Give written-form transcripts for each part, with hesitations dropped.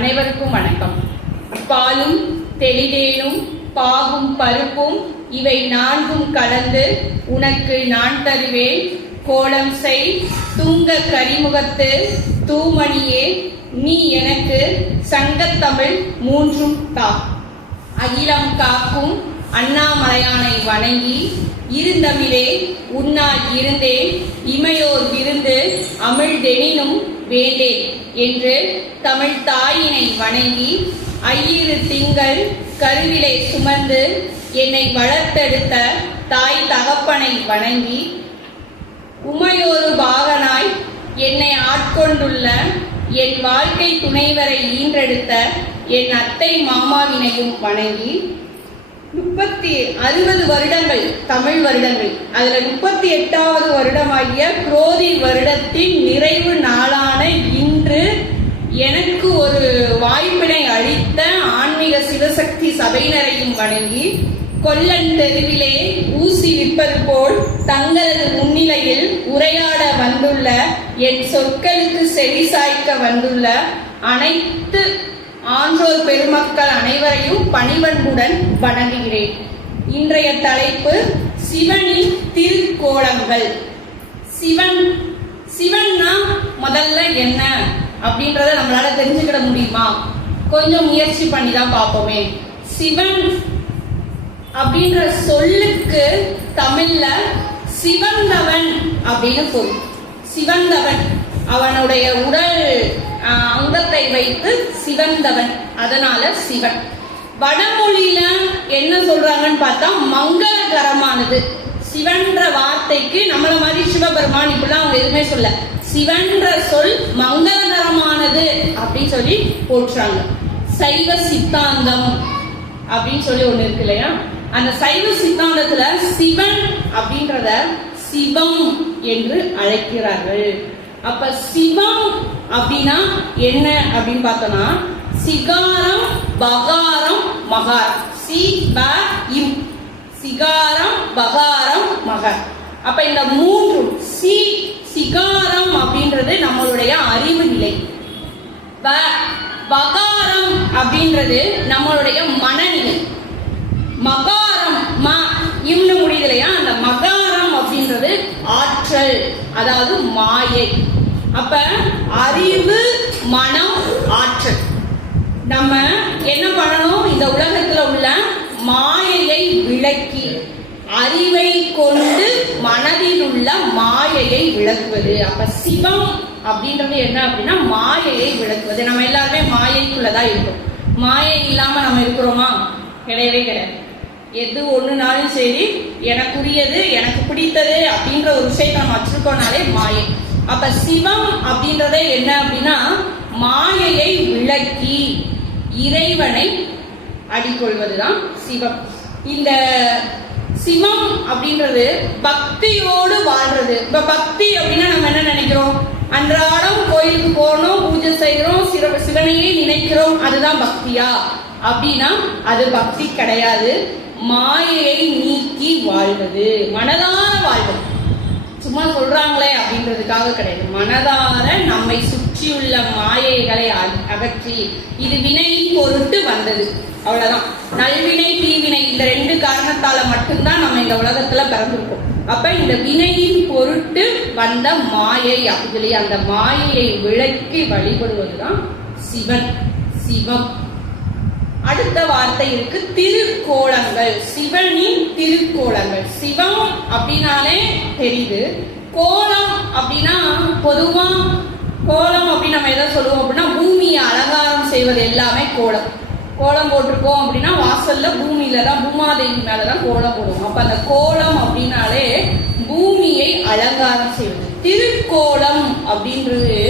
அனைவருக்கும் வணக்கம். பாலும் தெளிதேனும் பாகும் பருப்பும் இவை நான்கும் கலந்து உனக்கு நான் தருவேன். கோலம் செய் துங்க கரிமுகத்து தூமணியே, நீ எனக்கு சங்கத்தமிழ் மூன்றும் தா. அகிலம் காக்கும் அண்ணாமலையானை வணங்கி இருந்தமிழே உன்னால் இருந்தேன், இமையோர் விருந்து அமிழ்தெனினும் வேண்டேன் என்று தமிழ் தாயினை வணங்கி ஐயிரு திங்கள் கருவிலை சுமந்து என்னை வளர்த்தெடுத்த தாய் தகப்பனை வணங்கி உமையொரு பாகனாய் என்னை ஆட்கொண்டுள்ள என் வாழ்க்கை துணைவரை ஈன்றெடுத்த என் அத்தை மாமாவினையும் வணங்கி 60 வருடங்கள் தமிழ் வருடங்கள், அதுல 38வது வருடமாகிய குரோதி வருடத்தின் நிறைவு நாளான இன்று எனக்கு ஒரு வாய்ப்பினை அளித்த ஆன்மீக சிவசக்தி சபையினரையும் வணங்கி கொல்லன் தெருவிலே ஊசி விற்பது போல் தங்களது முன்னிலையில் உரையாட வந்துள்ள என் சொற்களுக்கு செவிசாய்க்க வந்துள்ள அனைத்து ஆன்றோர் பெருமக்கள் அனைவரையும் பணிவன்புடன் வணங்குகிறேன். இன்றைய தலைப்பு சிவனின் திருக்கோலங்கள். சிவன்னா முதல்ல என்ன அப்படின்றத நம்மளால தெரிஞ்சுக்கிட முடியுமா? கொஞ்சம் முயற்சி பண்ணி தான் பார்ப்போமே. சிவன் அப்படின்ற சொல்லுக்கு தமிழ்ல சிவந்தவன் அப்படின்னு பொருள். சிவந்தவன், அவனுடைய உடல் அங்கத்தை வைத்து சிவந்தவன், அதனால சிவன். வடமொழியில என்ன சொல்றாங்கன்னு பார்த்தா மங்களகரமானது. சிவன்ற வார்த்தைக்கு நம்மள மாதிரி சிவபெருமான் இப்படிலாம் அவங்க எதுவுமே சொல்ல, சிவன்ற சொல் மங்களகரமானது அப்படின்னு சொல்லி போட்டுறாங்க. சைவ சித்தாந்தம் அப்படின்னு சொல்லி ஒண்ணு இருக்கு இல்லையா, அந்த சைவ சித்தாந்தத்துல சிவன் அப்படின்றத சிவம் என்று அழைக்கிறார்கள். அப்ப சிவம் அப்படின்னா என்ன அப்படின்னு பார்த்தோம்னா சிகாரம் பகாரம் மகார், சிகாரம் பகாரம் மகர். அப்ப இந்த மூன்று சிகாரம் அப்படின்றது நம்மளுடைய அறிவு நிலை, பகாரம் அப்படின்றது நம்மளுடைய மனநிலை, மகாரம் இம்னு முடியுது இல்லையா, அந்த மகாரம் அப்படின்றது ஆற்றல், அதாவது மாயை. அப்ப அறிவு மனம் ஆற்றல். நம்ம என்ன பண்ணணும், இந்த உலகத்துல உள்ள மாயையை விளக்கி அறிவை கொண்டு மனதில் உள்ள மாயையை விளக்குவது. அப்ப சிவம் அப்படின்றது என்ன அப்படின்னா மாயையை விளக்குவது. நம்ம எல்லாருமே மாயைக்குள்ளதான் இருக்கோம். மாயை இல்லாம நம்ம இருக்கிறோமா? கிடையவே கிடையாது. எது ஒண்ணுனாலும் சரி எனக்குரியது எனக்கு பிடித்தது அப்படின்ற ஒரு விஷயத்தை நம்ம வச்சிருக்கோம்னாலே மாயை. அப்ப சிவம் அப்படின்றத என்ன அப்படின்னா மாயையை விளக்கி இறைவனை அடிக்கொள்வதுதான் சிவம். இந்த சிவம் அப்படின்றது பக்தியோடு வாழ்றது. இப்ப பக்தி அப்படின்னா நம்ம என்ன நினைக்கிறோம், அன்றாடம் கோயிலுக்கு போகணும், பூஜை செய்கிறோம், சிவனையே நினைக்கிறோம், அதுதான் பக்தியா அப்படின்னா அது பக்தி கிடையாது. மாயையை நீக்கி வாழ்வது, மனதார வாழ்வது. சும்மா சொல்றாங்களே அப்படின்றதுக்காக கிடையாது, மனதார நம்மை சுற்றியுள்ள மாயைகளை அகற்றி இது வினையின் பொருட்டு வந்தது, அவ்வளவுதான். நல்வினை தீவினை இந்த 2 காரணத்தால மட்டும்தான் நம்ம இந்த உலகத்துல பிறந்திருக்கோம். அப்ப இந்த வினையின் பொருட்டு வந்த மாயை அப்படி சொல்லி அந்த மாயையை விளக்கி வழிபடுவதுதான் சிவன், சிவம். அடுத்த வார்த்தை இருக்கு திருக்கோலங்கள். சிவனின் திருக்கோலங்கள். சிவம் அப்படின்னாலே தெரியுது. கோலம் அப்படின்னா பொதுவா கோலம் அப்படின்னு நம்ம எதை சொல்லுவோம் அப்படின்னா பூமியை அலங்காரம் செய்வது எல்லாமே கோலம். கோலம் போட்டிருக்கோம் அப்படின்னா வாசல்ல பூமியில தான், பூமாதேவி மேலதான் கோலம் போடுவோம். அப்ப அந்த கோலம் அப்படின்னாலே பூமியை அலங்காரம் செய்வது. திருக்கோலம் அப்படின்றது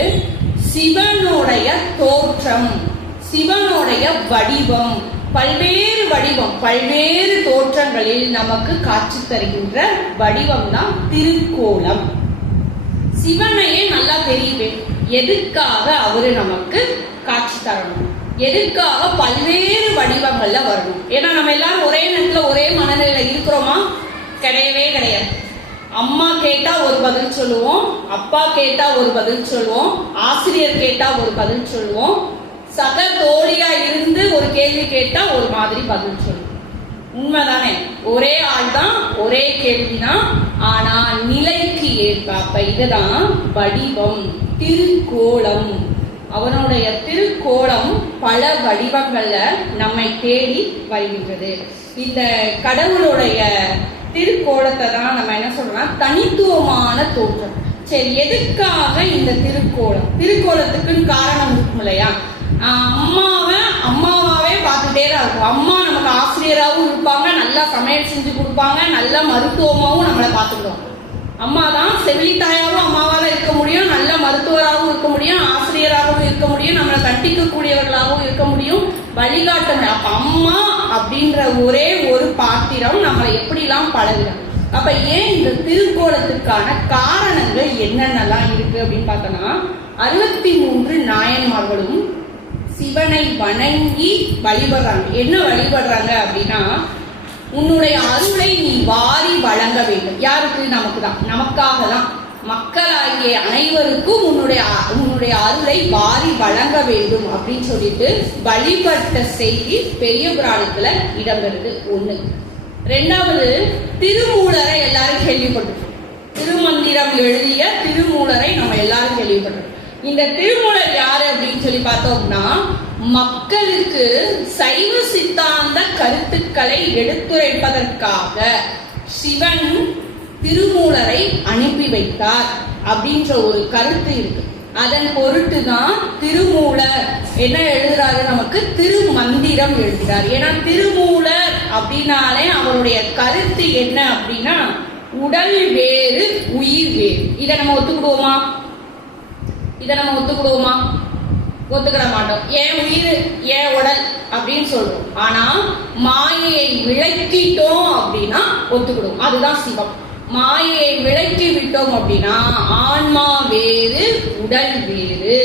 சிவனுடைய தோற்றம், சிவனுடைய வடிவம், பல்வேறு வடிவம், பல்வேறு தோற்றங்களில் நமக்கு காட்சி தருகின்ற வடிவம் தான் திருக்கோலம். சிவனையே நல்லா தெரியுது, எதுக்காக அவரு நமக்கு காட்சி தரணும், எதுக்காக பல்வேறு வடிவங்கள்ல வரணும். ஏன்னா நம்ம எல்லாரும் ஒரே நேரத்துல ஒரே மனநிலையில இருக்கிறோமா? கிடையவே கிடையாது. அம்மா கேட்டா ஒரு பதில் சொல்லுவோம், அப்பா கேட்டா ஒரு பதில் சொல்லுவோம், ஆசிரியர் கேட்டா ஒரு பதில் சொல்லுவோம், சக தோழியா இருந்து ஒரு கேள்வி கேட்டா ஒரு மாதிரி பதில் சொல்லும். உண்மைதானே? ஒரே ஆள் தான், ஒரே கேள்விதான், ஆனா நிலைக்கு ஏற்ப. அப்ப இதுதான் வடிவம், திருக்கோலம். அவனுடைய திருக்கோலம் பல வடிவங்கள்ல நம்மை தேடி வருகின்றது. இந்த கடவுளுடைய திருக்கோலத்தை தான் நம்ம என்ன சொல்றோம்னா தனித்துவமான தோற்றம். சரி, எதுக்காக இந்த திருக்கோலம்? திருக்கோலத்துக்குன்னு காரணம் இருக்கும் இல்லையா? அம்மாவே பார்த்துட்டே தான் இருக்கும். அம்மா நமக்கு ஆசிரியராகவும் இருப்பாங்க, நல்லா சமையல் செஞ்சு கொடுப்பாங்க, நல்ல மருத்துவமாகவும் நம்மளை பார்த்துக்கிடுவாங்க. அம்மா தான் செவிலித்தாயாவும் அம்மாவால இருக்க முடியும், நல்ல மருத்துவராகவும் இருக்க முடியும், ஆசிரியராகவும் இருக்க முடியும், நம்மளை கண்டிக்கக்கூடியவர்களாகவும் இருக்க முடியும், வழிகாட்ட முடியும். அப்ப அம்மா அப்படின்ற ஒரே ஒரு பாத்திரம் நம்மளை எப்படிலாம் பழகுறாங்க. அப்ப ஏன் இந்த திருக்கோலத்துக்கான காரணங்கள் என்னென்னலாம் இருக்கு அப்படின்னு பார்த்தோம்னா, 63 நாயன்மார்களும் சிவனை வணங்கி வழிபடுறாங்க. என்ன வழிபடுறாங்க அப்படின்னா, உன்னுடைய அருளை நீ வாரி வழங்க வேண்டும். யாருக்கு? நமக்கு தான், நமக்காக தான், மக்களாகிய அனைவருக்கும் உன்னுடைய அருளை வாரி வழங்க வேண்டும் அப்படின்னு சொல்லிட்டு வழிபட்ட செய்தி பெரிய புராணத்துல இடம்பெறுது. ஒண்ணு. ரெண்டாவது, திருமூலரை எல்லாரும் கேள்விப்பட்டிருக்கோம். திருமந்திரம் எழுதிய திருமூலரை நம்ம எல்லாரும் கேள்விப்பட்டிருக்கோம். இந்த திருமூலர் யாரு அப்படின்னு சொல்லி பார்த்தோம்னா, மக்களுக்கு சைவ சித்தாந்த கருத்துக்களை எடுத்துரைப்பதற்காக சிவன் திருமூலரை அனுப்பி வைத்தார் அப்படின்ற ஒரு கருத்து இருக்கு. அதன் பொருட்டு தான் திருமூலர் என்ன எழுதுறாரு, நமக்கு திருமந்திரம் எழுதுறார். ஏன்னா திருமூலர் அப்படின்னாலே அவருடைய கருத்து என்ன அப்படின்னா, உடல் வேறு உயிர் வேறு. இதை நம்ம ஒத்துக்கிடுவோமா? ஒத்துக்கிட மாட்டோம். ஏன் உயிர் ஏன் உடல் அப்படின்னு சொல்றோம். ஆனா மாயையை விளக்கிட்டோம் அப்படின்னா ஒத்துக்கிடுவோம். அதுதான் சிவம். மாயையை விளக்கி விட்டோம் அப்படின்னா ஆன்மா வேறு உடல் வேறு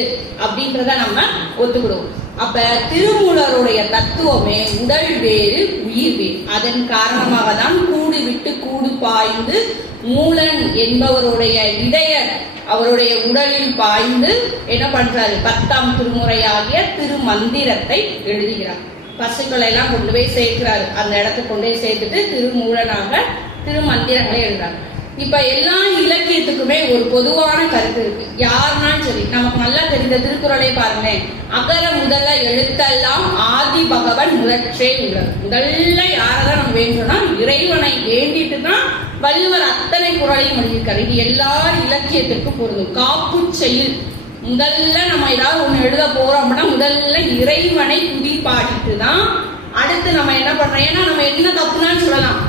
அப்படின்றத நம்ம ஒத்துக்கிடுவோம். அப்ப திருமூலருடைய தத்துவமே உடல் வேறு உயிர் வேறு. அதன் காரணமாக தான் கூடு விட்டு கூடு பாய்ந்து மூலன் என்பவருடைய இடையர் அவருடைய உடலில் பாய்ந்து என்ன பண்றாரு, 10ஆம் திருமுறையாகிய திருமந்திரத்தை எழுதுகிறார். பசுக்களை எல்லாம் கொண்டு போய் சேர்க்கிறாரு. அந்த இடத்துக்கு கொண்டு போய் சேர்த்துட்டு திருமூலனாக திருமந்திரங்களை எழுதுறாரு. இப்ப எல்லா இலக்கியத்துக்குமே ஒரு பொதுவான கருத்து இருக்கு. யாருனாலும் சரி, நமக்கு நல்லா தெரிந்த திருக்குறளை பாருங்களேன். அகர முதல்ல எழுத்தெல்லாம் ஆதி பகவன் முதற்றே உள்ளது. முதல்ல யாரதான் நம்ம வேண்டும்னா இறைவனை வேண்டிட்டு தான் வள்ளுவர் அத்தனை குறளையும் எழுதியிருக்காரு. இது எல்லா இலக்கியத்திற்கும் பொருந்தும். காப்பு செயல் முதல்ல நம்ம ஏதாவது ஒண்ணு எழுத போறோம் அப்படின்னா முதல்ல இறைவனை குடி பாடிட்டு தான் அடுத்து நம்ம என்ன பண்றோம். ஏன்னா நம்ம என்ன தப்புனான்னு சொல்லலாம்.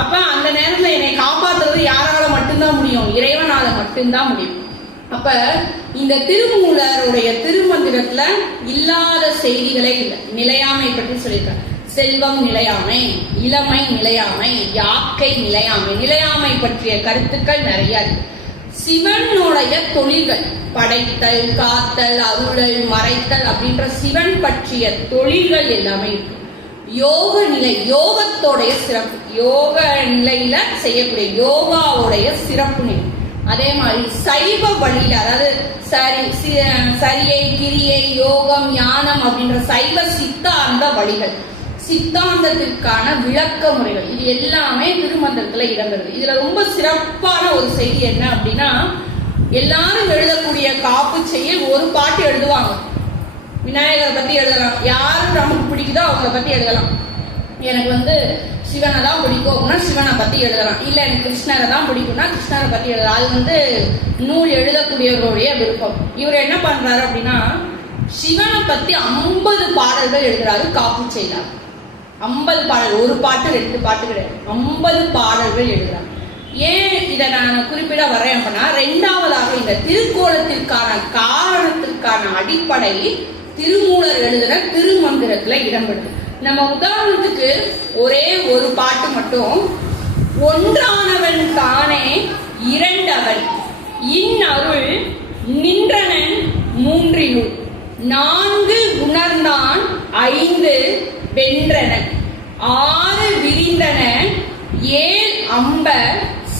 அப்ப அந்த நேரத்துல என்னை காப்பாற்றுறது யாரால மட்டும்தான் முடியும், இறைவனால மட்டும்தான் முடியும். அப்ப இந்த திருமூலருடைய திருமந்திரத்துல இல்லாத செய்திகளே இல்லை. நிலையாமை பற்றி சொல்லியிருக்காங்க. செல்வம் நிலையாமை, இளமை நிலையாமை, யாக்கை நிலையாமை, நிலையாமை பற்றிய கருத்துக்கள் நிறைய இருக்கு. சிவனுடைய தொழில்கள் படைத்தல், காத்தல், அருளல், மறைத்தல் அப்படின்ற சிவன் பற்றிய தொழில்கள் எல்லாமே இருக்கு. யோக நிலை, யோகத்தோடைய சிறப்பு, யோக நிலையில செய்யக்கூடிய யோகாவுடைய சிறப்பு நிலை. அதே மாதிரி சைவ வழியில, அதாவது சரியை, கிரியை, யோகம், ஞானம் அப்படின்ற சைவ சித்தாந்த வழிகள், சித்தாந்தத்திற்கான விளக்க முறைகள், இது எல்லாமே திருமந்திரத்துல இடம்பெறுது. இதுல ரொம்ப சிறப்பான ஒரு செய்தி என்ன அப்படின்னா, எல்லாரும் எழுதக்கூடிய காப்பு செய்ய ஒரு பாட்டு எழுதுவாங்க. விநாயகரை பத்தி எழுதலாம், யாரும் நமக்கு பிடிக்குதோ அவங்கள பத்தி எழுதலாம். எனக்கு சிவனை தான் பிடிக்கும் அப்படின்னா சிவனை பத்தி எழுதலாம். இல்ல எனக்கு கிருஷ்ணரை தான் பிடிக்கும்னா கிருஷ்ணரை பத்தி எழுதலாம். அது நூல் எழுதக்கூடியவர்களுடைய விருப்பம். இவர் என்ன பண்றாரு அப்படின்னா, சிவனை பத்தி 50 பாடல்கள் எழுதுறாரு. காப்பு செய்தார் 50 பாடல், ஒரு பாட்டு 2 பாட்டு கிடையாது, 50 பாடல்கள் எழுதுறாரு. ஏன் இதை நான் குறிப்பிட வரேன் அப்படின்னா, 2வதாக இந்த திருக்கோலத்திற்கான காரணத்திற்கான அடிப்படை திருமூலர் எழுதுற திருமந்திரத்துல இடம்பெற்று. நம்ம உதாரணத்துக்கு ஒரே ஒரு பாட்டு மட்டும், ஒன்றானவன் தானே இரண்டவன் இன்னருள் நின்றனன் மூன்றினுள் 4 உணர்ந்தான் 5 வென்றன 6 விரிந்தன 7 அம்ப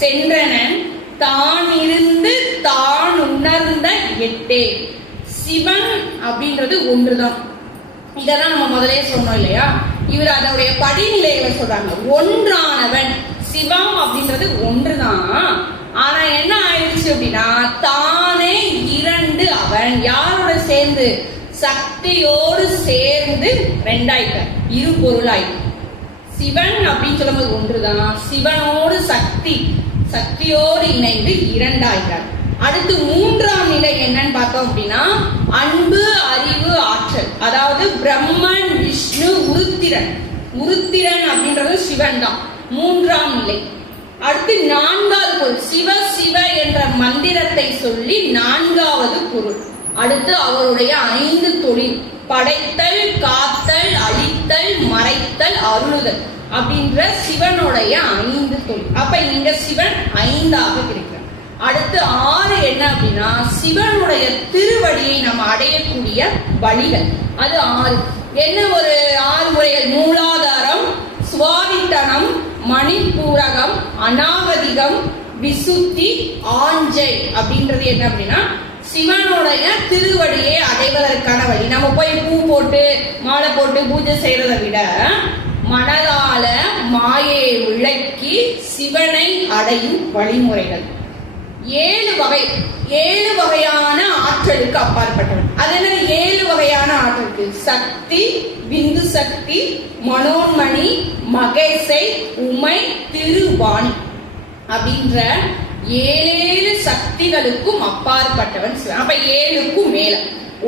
சென்றனன் தான் இருந்து தான் உணர்ந்த 8. சிவன் அப்படின்றது ஒன்றுதான். இதெல்லாம் நம்ம முதலே சொன்னோம் இல்லையா. இவர் அதோடைய படிநிலைகளை சொல்றாங்க. ஒன்றானவன் சிவம் அப்படின்றது ஒன்றுதான். ஆனா என்ன ஆயிடுச்சு அப்படின்னா தானே இரண்டு அவன் யாரோட சேர்ந்து சக்தியோடு சேர்ந்து ரெண்டாயிட்ட இரு பொருளாயிட்டு. சிவன் அப்படின்னு சொல்லும்போது ஒன்றுதான், சிவனோடு சக்தியோடு இணைந்து இரண்டாயிட்டார். அடுத்து மூன்றாம் நிலை என்னன்னு பார்த்தோம் அப்படின்னா அன்பு அறிவு ஆற்றல், அதாவது பிரம்மன் விஷ்ணு உருத்திரன் அப்படின்றது சிவன் தான் மூன்றாம் நிலை. அடுத்து நான்காவது பொருள் சிவ சிவ என்ற மந்திரத்தை சொல்லி நான்காவது பொருள். அடுத்து அவருடைய 5 தொழில் படைத்தல் காத்தல் அழித்தல் மறைத்தல் அருளுதல் அப்படின்ற சிவனுடைய 5 தொழில். அப்ப இங்க சிவன் 5ஆக இருக்கிறார். அடுத்து 6 என்ன அப்படின்னா சிவனுடைய திருவடியை நம்ம அடையக்கூடிய வழிகள். அது 6 என்ன, ஒரு 6 முறைகள். மூலாதாரம், சுவாதித்தனம், மணிப்பூரகம், அநாகதிகம், விசுத்தி, ஆஞ்சை அப்படின்றது என்ன அப்படின்னா சிவனுடைய திருவடியை அடைவதற்கான வழி. நம்ம போய் பூ போட்டு மாலை போட்டு பூஜை செய்யறதை விட மனதால மாயை விளக்கி சிவனை அடையும் வழிமுறைகள் 7 வகையான ஆற்றலுக்கு அப்பாற்பட்டவன். அது என்ன 7 வகையான ஆற்றலுக்கு? சக்தி, விந்து சக்தி, மனோன்மணி, மகேசை, உமை, திருவாணி அப்படின்ற 7 சக்திகளுக்கும் அப்பாற்பட்டவன். அப்ப 7க்கும் மேல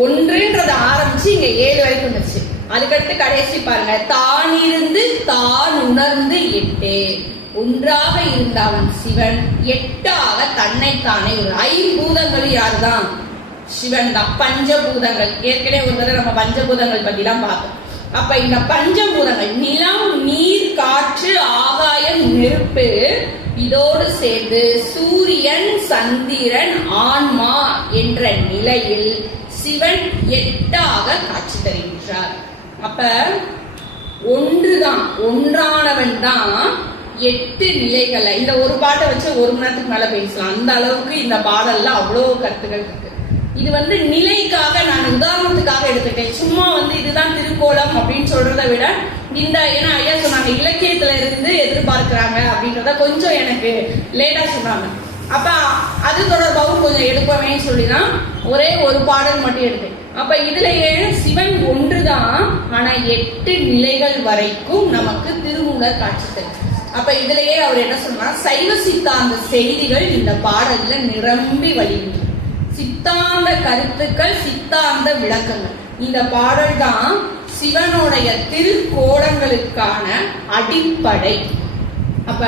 ஒன்றுன்றத ஆரம்பிச்சு இங்க 7 வரைக்கும் வந்துச்சு. அதுக்கடுத்து கடைசி பாருங்க, தான் இருந்து தான் உணர்ந்து 8 ஒன்றாக இருந்த அவன் சிவன் 8ஆக தன்னைத்தானே ஒரு 5 பூதங்கள் யாருதான்? சிவன் தான். பஞ்சபூதங்கள் ஏற்கனவே ஒரு தடவை நம்ம பஞ்சபூதங்கள் பத்தி தான் பார்த்தோம். அப்ப இந்த பஞ்சபூதங்கள் நிலம், நீர், காற்று, ஆகாயம், நெருப்பு இதோடு சேர்ந்து சூரியன், சந்திரன், ஆன்மா என்ற நிலையில் சிவன் 8ஆக காட்சி தருகின்றார். அப்ப ஒன்றுதான், ஒன்றானவன் தான் 8 நிலைகளை. இந்த ஒரு பாட்டை வச்சு 1 மணி நேரத்துக்கு மேல பேசலாம். அந்த அளவுக்கு இந்த பாடல்ல அவ்வளவு கருத்துக்கள் இருக்கு. இது நிலைக்காக நான் உதாரணத்துக்காக எடுத்துட்டேன். சும்மா இதுதான் திருக்கோலம் அப்படின்னு சொல்றதை விட இந்த ஏன்னா ஐயா சொன்னாங்க இலக்கியத்துல இருந்து எதிர்பார்க்கிறாங்க அப்படின்றத கொஞ்சம் எனக்கு லேட்டா சொன்னாங்க. அப்ப அது தொடர்பாகவும் கொஞ்சம் எடுப்பவே சொல்லிதான் ஒரே ஒரு பாடல் மட்டும் எடுத்தேன். அப்ப இதுலயே சிவன் ஒன்றுதான், ஆனா 8 நிலைகள் வரைக்கும் நமக்கு திருமூலர் காட்சி தரும். அப்ப இதுலயே அவர் என்ன சொன்னார், சைவ சித்தாந்த செய்திகள் இந்த பாடல்ல நிரம்பி வழிகின்றன. சித்தாந்த கருத்துக்கள், சித்தாந்த விளக்கங்கள். இந்த பாடல் தான் சிவனுடைய திருக்கோலங்களுக்கான அடிப்படை. அப்ப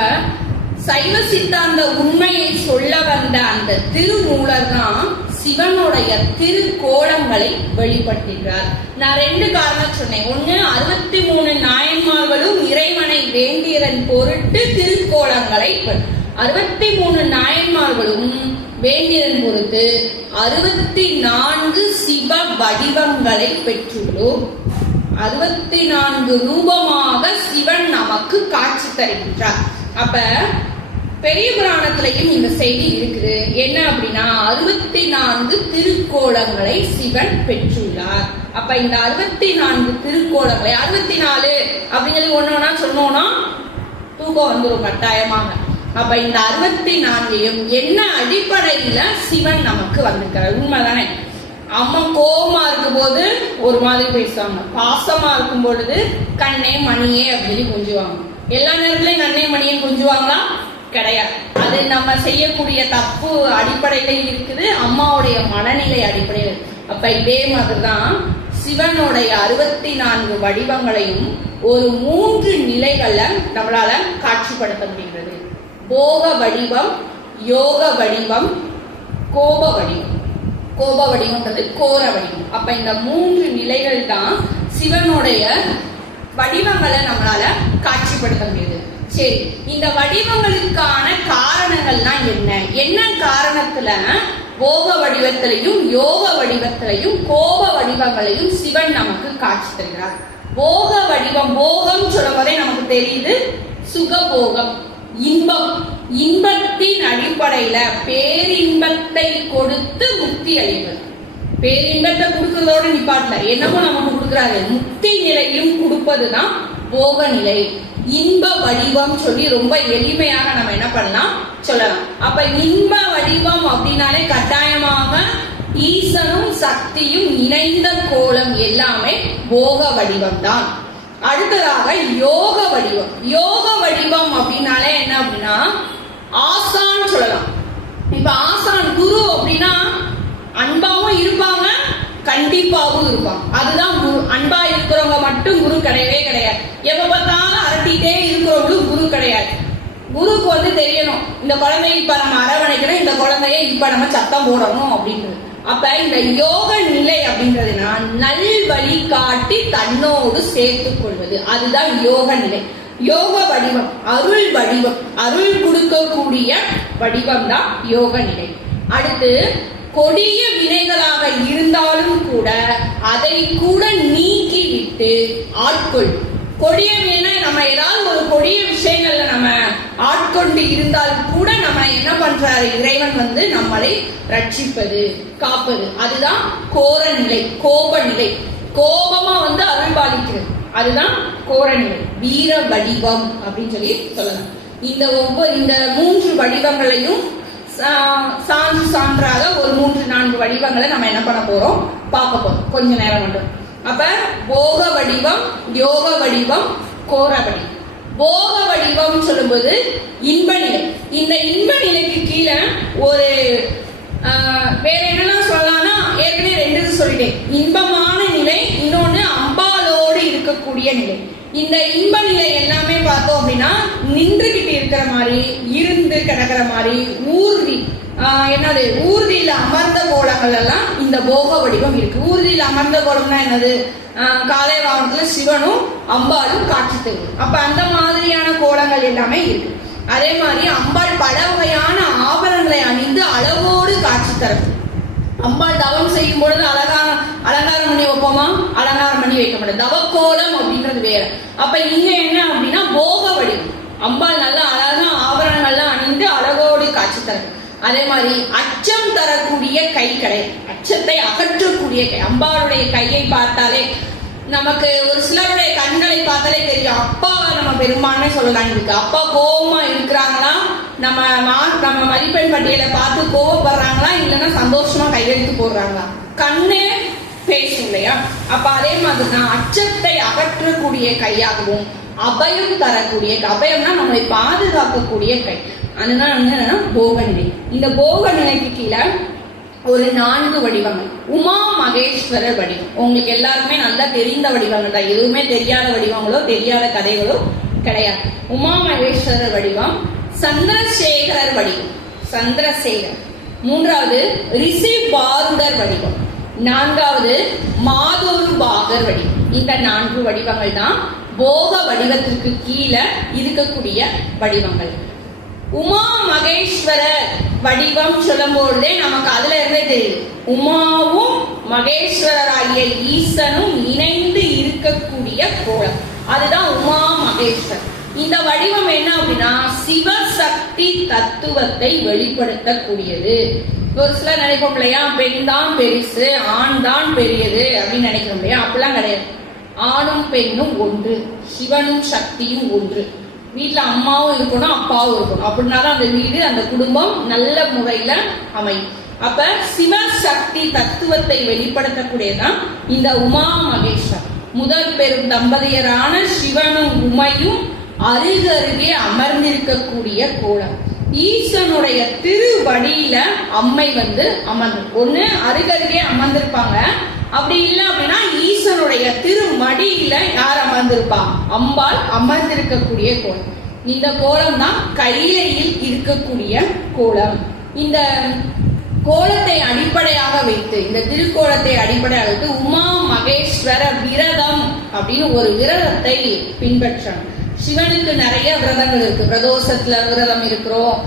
சைவ சித்தாந்த உண்மையை சொல்ல வந்த அந்த திருமூலர் தான் சிவனுடைய திருக்கோலங்களை வெளிப்படுத்துகிறார். நான் 2 காரணம் சொன்னேன். ஒண்ணு 63 நாயன்மார்களும் இறைவனை வேண்டியதன் பொருட்டு திருக்கோலங்களை 63 நாயன்மார்களும் வேண்டியதன் பொருட்டு 64 சிவ வடிவங்களை பெற்றுள்ளோம். 64 ரூபமாக சிவன் நமக்கு காட்சி தருகின்றார். அப்ப பெரிய புராணத்திலையும் இந்த செய்தி இருக்குது. என்ன அப்படின்னா 64 திருக்கோலங்களை சிவன் பெற்றுள்ளார். அப்ப இந்த 64 திருக்கோலங்களை 64 அப்படின்னு ஒன்னொன்னா சொன்னோம்னா தூக்கம் வந்துடும் கட்டாயமாக. அப்ப இந்த 64யும் என்ன அடிப்படையில சிவன் நமக்கு வந்திருக்கிறார். உண்மைதானே? அம்மா கோபமா இருக்கும் போது ஒரு மாதிரி பேசுவாங்க, பாசமா இருக்கும் பொழுது கண்ணே மணியே அப்படின்னு கொஞ்சுவாங்க. எல்லா நேரத்திலையும் கண்ணே மணியே கொஞ்சுவாங்களா? கிடையாது. அது நம்ம செய்யக்கூடிய தப்பு அடிப்படையில இருக்குது, அம்மாவுடைய மனநிலை அடிப்படையில். அப்ப இதே மாதிரிதான் சிவனுடைய 64 வடிவங்களையும் ஒரு 3 நிலைகள்ல நம்மளால காட்சிப்படுத்த முடிகிறது. போக வடிவம், யோக வடிவம், கோப வடிவம். கோப வடிவம்ன்றது கோர வடிவம். அப்ப இந்த 3 நிலைகள் தான் சிவனுடைய வடிவங்களை நம்மளால காட்சிப்படுத்த முடியுது. சரி, இந்த வடிவங்களுக்கான காரணங்கள்லாம் என்ன? என்ன காரணத்துல போக வடிவத்திலையும் யோக வடிவத்திலையும் கோப வடிவங்களையும் சிவன் நமக்கு காட்சி தருகிறார். போக வடிவம், போகம் சொல்லும் போதே நமக்கு தெரியுது சுகபோகம், இன்பம். இன்பத்தின் அடிப்படையில பேரின்பத்தை கொடுத்து முக்தி அளிப்பது. பேரின்பத்தை கொடுக்கறதோட நிப்பாட்டல, என்னமோ நமக்கு கொடுக்க கொடுக்கிறாரு. முக்தி நிலையிலும் கொடுப்பதுதான் போக நிலை. இன்ப வடிவம் சொல்லி ரொம்ப எளிமையாக நம்ம என்ன பண்ணலாம் சொல்லலாம். அப்ப இன்ப வடிவம் அப்படின்னாலே கட்டாயமாக ஈசனும் சக்தியும் இணைந்த கோலம் எல்லாமே போக வடிவம் தான். அடுத்ததாக யோக வடிவம். யோக வடிவம் அப்படின்னாலே என்ன அப்படின்னா ஆசான் சொல்லலாம். இப்ப ஆசான் குரு அப்படின்னா அன்பாவும் இருப்பாங்க, கண்டிப்பாவும் இருப்பாங்க. அதுதான் குரு. அன்பா இருக்கிறவங்க மட்டும் குரு கிடையவே கிடையாது. எப்ப பார்த்தாலும் அரட்டிட்டே இருக்கிறவங்களும் குரு கிடையாது. குருக்கு வந்து தெரியணும், இந்த குழந்தைய இப்ப நம்ம அரவணைக்கணும், இந்த குழந்தைய இப்ப நம்ம சத்தம் போடணும் அப்படின்றது. அப்ப இந்த யோக நிலை அப்படின்றதுனா நல் வழி காட்டி தன்னோடு சேர்த்துக் கொள்வது, அதுதான் யோக நிலை. யோக வடிவம் அருள் வடிவம், அருள் கொடுக்கக்கூடிய வடிவம் தான் யோக நிலை. அடுத்து கொடிய வினைகளாக இருந்தாலும் கூட அதை கூட நீக்கி விட்டு ஆட்கொள். கொடிய வினை நம்ம ஏதாவது ஒரு கொடிய விஷயங்கள்ல நம்ம ஆட்கொண்டு இருந்தாலும் கூட நம்ம என்ன பண்றாரு, இறைவன் வந்து நம்மளை ரட்சிப்பது காப்பது, அதுதான் கோர நிலை, கோப நிலை. கோபமா வந்து அருள் பாலிக்கிறது, அதுதான் கோர நிலை. வீர வடிவம் அப்படின்னு சொல்லி சொல்லலாம். இந்த 3 வடிவங்களையும் சான்று சான்றாக ஒரு 3-4 வடிவங்களை நம்ம என்ன பண்ண போறோம், பார்க்க போறோம் கொஞ்ச நேரம் மட்டும். அப்ப போக வடிவம், யோக வடிவம், கோர வடிவம். போக வடிவம் சொல்லும்போது இன்ப நிலை. இந்த இன்ப நிலைக்கு கீழே ஒரு வேற என்னெல்லாம் சொல்லலாம்னா ஏற்கனவே 2 சொல்லிட்டேன். இன்பமான நிலை, இன்னொன்னு அம்பாலோடு இருக்கக்கூடிய நிலை. இந்த இன்ப நிலை எல்லாமே பார்த்தோம் அப்படின்னா நின்றுகிட்டு இருக்கிற மாதிரி, இருந்து கிடக்கிற மாதிரி, ஊர்தியில அமர்ந்த கோலங்கள் எல்லாம் இந்த போக வடிவம் இருக்கு. ஊர்தியில அமர்ந்த கோலம்னா என்னது, காலை வாகனத்துல சிவனும் அம்பாலும் காட்சி தரும். அப்ப அந்த மாதிரியான கோலங்கள் எல்லாமே இருக்கு. அதே மாதிரி அம்பாள் பல வகையான ஆபரணங்களை அணிந்து அளவோடு காட்சி தரும். அம்பாள் தவம் செய்யும் பொழுது அலங்காரம் பண்ணி வைப்போமா, அலங்காரம் பண்ணி வைக்க மாட்டோம். தவக்கோலம் அப்படின்றது வேற. அப்ப இங்க என்ன அப்படின்னா போக வடிவம், அம்பாள் நல்லா அழகா ஆபரணங்கள்லாம் அணிந்து அழகோடு காட்சி தரும். அதே மாதிரி அச்சம் தரக்கூடிய கை கிடையாது, அச்சத்தை அகற்றக்கூடிய கை. அம்பாளுடைய கையை பார்த்தாலே நமக்கு ஒரு சிலருடைய கண்களை பார்த்தாலே தெரியும். அப்பா நம்ம பெரும்பான்மை சொல்லலாம் இருக்கு. அப்பா கோபமா இருக்கிறாங்களா, நம்ம மதிப்பெண் பட்டியலை பார்த்து கோபப்படுறாங்களா, இல்லைன்னா சந்தோஷமா கையெழுத்து போடுறாங்களா, கண்ணே பேசும் இல்லையா. அப்ப அதே மாதிரிதான் அச்சத்தை அகற்றக்கூடிய கையாகவும் அபயம் தரக்கூடிய, அபயம்னா நம்மளை பாதுகாக்கக்கூடிய கை, அதுதான் என்னன்னா போக நிலை. இந்த போக நிலைக்கு கீழே ஒரு 4 வடிவங்கள். உமா மகேஸ்வரர் வடிவம் உங்களுக்கு எல்லாருக்குமே நல்லா தெரிந்த வடிவங்கள் தான், எதுவுமே தெரியாத வடிவங்களோ தெரியாத கதைகளோ கிடையாது. உமா மகேஸ்வரர் வடிவம், சந்திரசேகரர் வடிவம், சந்திரசேகர். 3வது ரிஷி பாருங்கர் வடிவம், 4வது மாதோரு பாகர் வடிவம். இந்த 4 வடிவங்கள் தான் போக வடிவத்திற்கு கீழே இருக்கக்கூடிய வடிவங்கள். உமா மகேஸ்வரர் வடிவம் சொல்லும் பொழுதே நமக்கு அதுல இருந்தே தெரியும், உமாவும் மகேஸ்வரராகிய ஈசனும் இணைந்து இருக்கக்கூடிய கோலம், அதுதான் உமா மகேஸ்வரர். இந்த வடிவம் என்ன அப்படின்னா சிவசக்தி தத்துவத்தை வெளிப்படுத்தக்கூடியது. ஒரு சிலர் நினைப்போம் இல்லையா, பெண் தான் பெருசு, ஆண் தான் பெரியது அப்படின்னு நினைக்கிறோம் இல்லையா. அப்படிலாம் கிடையாது. ஆணும் பெண்ணும் ஒன்று, சிவனும் சக்தியும் ஒன்று. வீட்டுல அம்மாவும் இருக்கணும், அப்பாவும் இருக்கணும். அப்படின்னாதான் அந்த வீடு, அந்த குடும்பம் நல்ல முறையில அமையும். அப்ப சிவசக்தி தத்துவத்தை வெளிப்படுத்தக்கூடியதான் இந்த உமா மகேஸ்வர். முதல் பெரும் தம்பதியரான சிவனும் உமையும் அருகருகே அமர்ந்திருக்கக்கூடிய கோலம். ஈசனுடைய திருவடியில அம்மை வந்து அமர்ந்து, ஒண்ணு அருகருகே அமர்ந்திருப்பாங்க, அப்படி இல்லை அப்படின்னா ஈசனுடைய திருமடியில யார் அமர்ந்திருப்பா, அம்பாள் அமர்ந்திருக்கக்கூடிய கோலம். இந்த கோலம் தான் கைலையில் இருக்கக்கூடிய கோலம். இந்த கோலத்தை அடிப்படையாக வைத்து, இந்த திருக்கோலத்தை அடிப்படையாக வைத்து உமா மகேஸ்வர விரதம் அப்படின்னு ஒரு விரதத்தை பின்பற்றணும். சிவனுக்கு நிறைய விரதங்கள் இருக்கு. பிரதோஷத்துல விரதம் இருக்கிறோம்,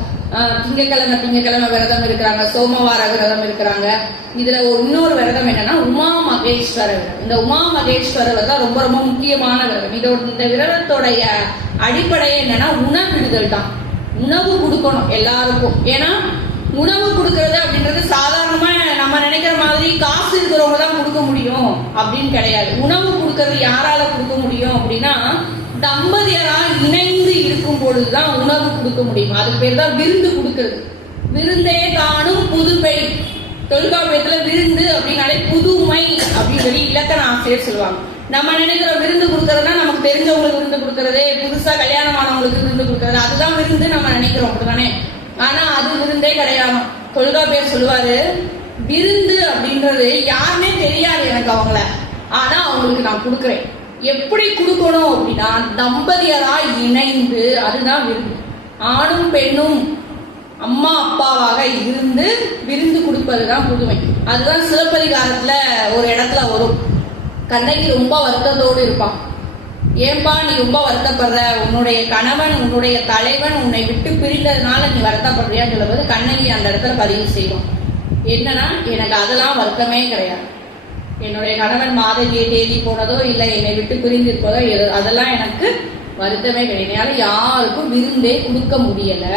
திங்கக்கிழமை விரதம் இருக்கிறாங்க, சோமவார விரதம் இருக்கிறாங்க. இதுல இன்னொரு விரதம் என்னன்னா உமா மகேஸ்வர விரதம். இந்த உமா மகேஸ்வர விரதம் ரொம்ப ரொம்ப முக்கியமான விரதம். இந்த விரதத்தோடைய அடிப்படையே என்னன்னா உணவிடுதல் தான். உணவு கொடுக்கணும் எல்லாருக்கும். ஏன்னா உணவு கொடுக்கறது அப்படின்றது சாதாரணமா நம்ம நினைக்கிற மாதிரி காசு இருக்கிறவங்க தான் கொடுக்க முடியும் அப்படின்னு கிடையாது. உணவு கொடுக்கறது யாரால கொடுக்க முடியும் அப்படின்னா தம்பதியரா இணைந்து இருக்கும் பொழுதுதான் உணவு கொடுக்க முடியும். அது பேர் தான் விருந்து கொடுக்கறது. விருந்தே காணும் புதுமை, தொல்காப்பியத்துல விருந்து அப்படின்னாலே புதுமை அப்படின்னு சொல்லி இலக்கண ஆசிரியர் சொல்லுவாங்க. நம்ம நினைக்கிற விருந்து கொடுக்கறதுனா நமக்கு தெரிஞ்சவங்களுக்கு விருந்து கொடுக்கறது, புதுசா கல்யாணமானவங்களுக்கு விருந்து கொடுக்கறது, அதுதான் விருந்து நம்ம நினைக்கிறோம், அப்படிதானே? ஆனா அது விருந்தே கிடையாது. தொல்காப்பியர் சொல்லுவாரு, விருந்து அப்படின்றது யாருமே தெரியாது எனக்கு அவங்கள, ஆனா அவங்களுக்கு நான் கொடுக்குறேன். எப்படி கொடுக்கணும் அப்படின்னா தம்பதியரா இணைந்து, அதுதான் விருந்து. ஆணும் பெண்ணும் அம்மா அப்பாவாக இருந்து விருந்து கொடுப்பதுதான் புதுமை. அதுதான் சிலப்பதிகாரத்துல ஒரு இடத்துல வரும். கண்ணகி ரொம்ப வருத்தத்தோடு இருப்பான். ஏன்பா நீ ரொம்ப வருத்தப்படுற, உன்னுடைய கணவன் உன்னுடைய தலைவன் உன்னை விட்டு பிரிந்ததுனால நீ வருத்தப்படுறியான்னு சொல்லும்போது கண்ணகி அந்த இடத்துல பதிவு செய்வோம். என்னன்னா, எனக்கு அதெல்லாம் வருத்தமே கிடையாது. என்னுடைய கணவன் மாத தேதி போனதோ இல்லை என்னை விட்டு பிரிந்து இருப்பதோ அதெல்லாம் எனக்கு வருத்தமே கிடையாது. யாருக்கும் விருந்தே கொடுக்க முடியல.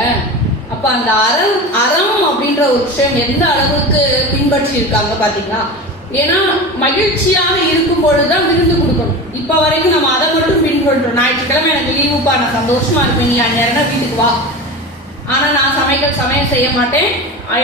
அப்ப அந்த அறம் அப்படின்ற ஒரு விஷயம் எந்த அளவுக்கு பின்பற்றி இருக்காங்க பாத்தீங்களா? ஏன்னா மகிழ்ச்சியாக இருக்கும் பொழுதுதான் விருந்து கொடுக்கணும். இப்ப வரைக்கும் நம்ம அதை மட்டும் பின்பற்றோம். ஞாயிற்றுக்கிழமை எனக்கு லீவுப்பா, நான் சந்தோஷமா இருப்பேன், நீ அந்நேரம் வீட்டுக்கு வா, ஆனா நான் சமையல் செய்ய மாட்டேன்,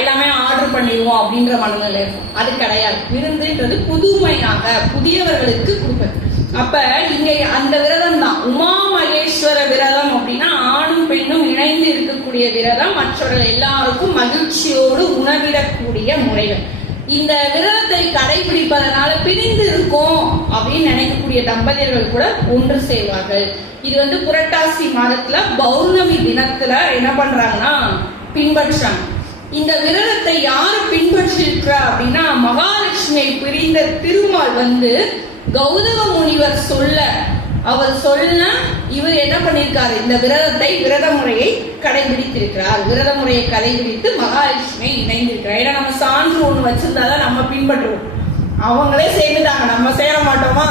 எல்லாமே ஆர்டர் பண்ணிடுவோம் அப்படின்ற மனநிலை இருக்கும். அது கிடையாது. விருந்துன்றது புதுமையாக புதியவர்களுக்கு கொடுப்பது. அப்ப இங்க அந்த விரதம் தான் உமா மகேஸ்வர விரதம் அப்படின்னா ஆணும் பெண்ணும் இணைந்து இருக்கக்கூடிய விரதம், மற்றவர்கள் எல்லாருக்கும் மகிழ்ச்சியோடு உணவிடக்கூடிய முறைகள். இந்த விரதத்தை கடைபிடிப்பதனால பிரிந்து இருக்கும் அப்படின்னு நினைக்கக்கூடிய தம்பதியர்கள் கூட ஒன்று சேர்வார்கள். இது புரட்டாசி மாதத்துல பௌர்ணமி தினத்துல என்ன பண்றாங்கன்னா பின்பற்றாங்க. இந்த விரதத்தை யாரு பின்பற்றிருக்கிறா அப்படின்னா மகாலட்சுமியை பிரிந்த திருமால் கௌதம முனிவர் அவர் சொல்ல இவர் என்ன பண்ணிருக்காரு, இந்த விரத முறையை கடைபிடித்திருக்கிறார். விரத முறையை கடைபிடித்து மகாலட்சுமியை இணைந்திருக்கிறார். ஏன்னா நம்ம சான்று ஒண்ணு வச்சிருந்தாதான் நம்ம பின்பற்றுவோம். அவங்களே சேர்ந்துட்டாங்க, நம்ம சேர மாட்டோமா?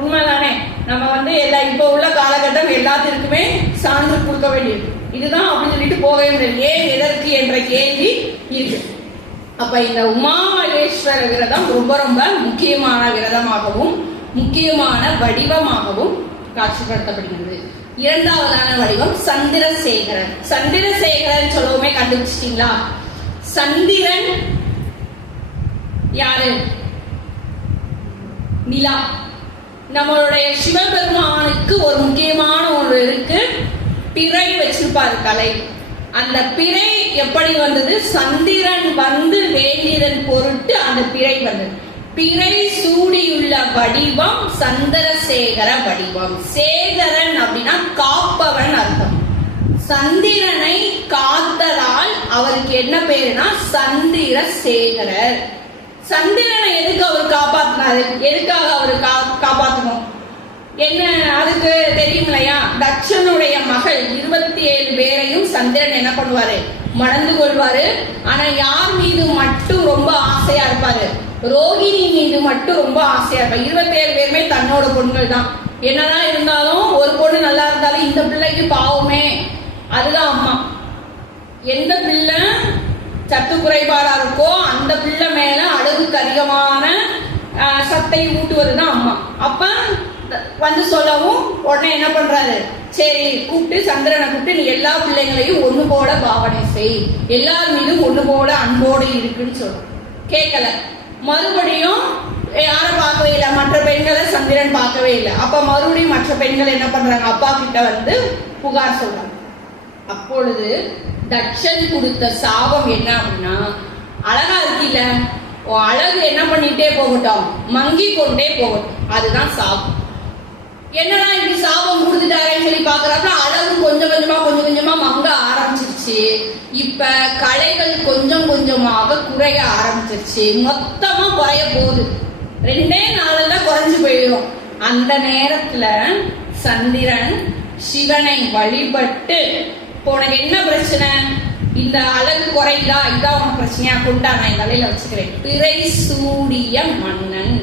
உண்மைதானே? நம்ம இப்ப உள்ள காலகட்டம் எல்லாத்திற்குமே சான்று கொடுக்க வேண்டியது. இதுதான் அப்படின்னு சொல்லிட்டு போகவே முடியாது. ஏன் எதற்கு என்ற கேள்வி இருக்கு. அப்ப இந்த உமாமகேஸ்வர விரதம் ரொம்ப ரொம்ப முக்கியமான விரதமாகவும் முக்கியமான வடிவமாகவும் காட்சிப்படுத்தப்படுகிறது. இரண்டாவதான வடிவம் சந்திரசேகரன். சந்திரசேகரன் சொல்லவுமே கண்டுபிடிச்சிட்டீங்களா? சந்திரன் யாரு? நிலா. நம்மளுடைய சிவபெருமானுக்கு ஒரு முக்கியமான ஒன்று இருக்கு, பிறை வச்சிருப்பாரு தலை. அந்த பிறை எப்படி வந்தது? சந்திரன் வேண்டியதன் பொருட்டு அந்த பிறை வந்தது. பிறை சூடியுள்ள வடிவம் சந்திரசேகர வடிவம். சேகரன் அப்படின்னா காப்பவன் அர்த்தம். சந்திரனை காத்ததால் அவருக்கு என்ன பேருனா சந்திரசேகரர். சந்திரனை எதுக்கு அவர் காப்பாத்தினாரு? எதுக்காக அவர் காப்பாற்றணும்? என்ன அதுக்கு தெரியுமில்லையா? தட்சனுடைய மகள் 27 பேரையும் சந்திரன் என்ன பண்ணுவாரு? மணந்து கொள்வாரு. ஆனா யார் மீது மட்டும் ரொம்ப ஆசையா இருப்பாரு? ரோகிணி மீது மட்டும் ரொம்ப ஆசையா இருப்பாரு. 27 பேருமே தன்னோட பொண்ணுகள் தான். என்னதான் இருந்தாலும் ஒரு பொண்ணு நல்லா இருந்தாலும் இந்த பிள்ளைக்கு பாவமே, அதுதான் அம்மா. எந்த பிள்ளை சத்து குறைபாடா இருக்கோ அந்த பிள்ளை மேல அளவுக்கு அதிகமான சத்தை ஊட்டுவதுதான் அம்மா. அப்ப சொல்லவும் உடனே என்ன பண்றாரு? சரி கூப்பிட்டு சந்திரனை கூப்பிட்டு நீ எல்லா பிள்ளைங்களையும் ஒண்ணு போல பாவனை செய், எல்லார் மீதும் ஒண்ணு போல அன்போடு இருக்குன்னு சொல்ற. கேட்கல. மறுபடியும் யாரும் பார்க்கவே இல்லை, மற்ற பெண்களை சந்திரன் பார்க்கவே இல்லை. அப்ப மறுபடியும் மற்ற பெண்கள் என்ன பண்றாங்க? அப்பா கிட்ட புகார் சொல்றாங்க. அப்பொழுது தட்சன் கொடுத்த சாபம் என்ன அப்படின்னா, அழகா இருக்குல்ல, அழகு என்ன பண்ணிட்டே போகட்டும், மங்கி கொண்டே போகட்டும், அதுதான் சாபம். என்னடா இப்படி சாபம் கொடுத்துட்டாரேன்னு சொல்லி பாக்குறப்ப அழகு கொஞ்சம் கொஞ்சமா மங்க ஆரம்பிச்சிருச்சு. இப்ப கலைகள் கொஞ்சம் கொஞ்சமாக குறைய ஆரம்பிச்சிருச்சு. மொத்தமா குறைய போகுது. 2 நாள்ல குறைஞ்சு போயிடும். அந்த நேரத்துல சந்திரன் சிவனை வழிபட்டு, உனக்கு என்ன பிரச்சனை? இந்த அழகு குறைதா, இதான் உனக்கு பிரச்சனையா? கொண்டா, நான் தலையில வச்சுக்கிறேன். பிறை சூடிய மன்னன்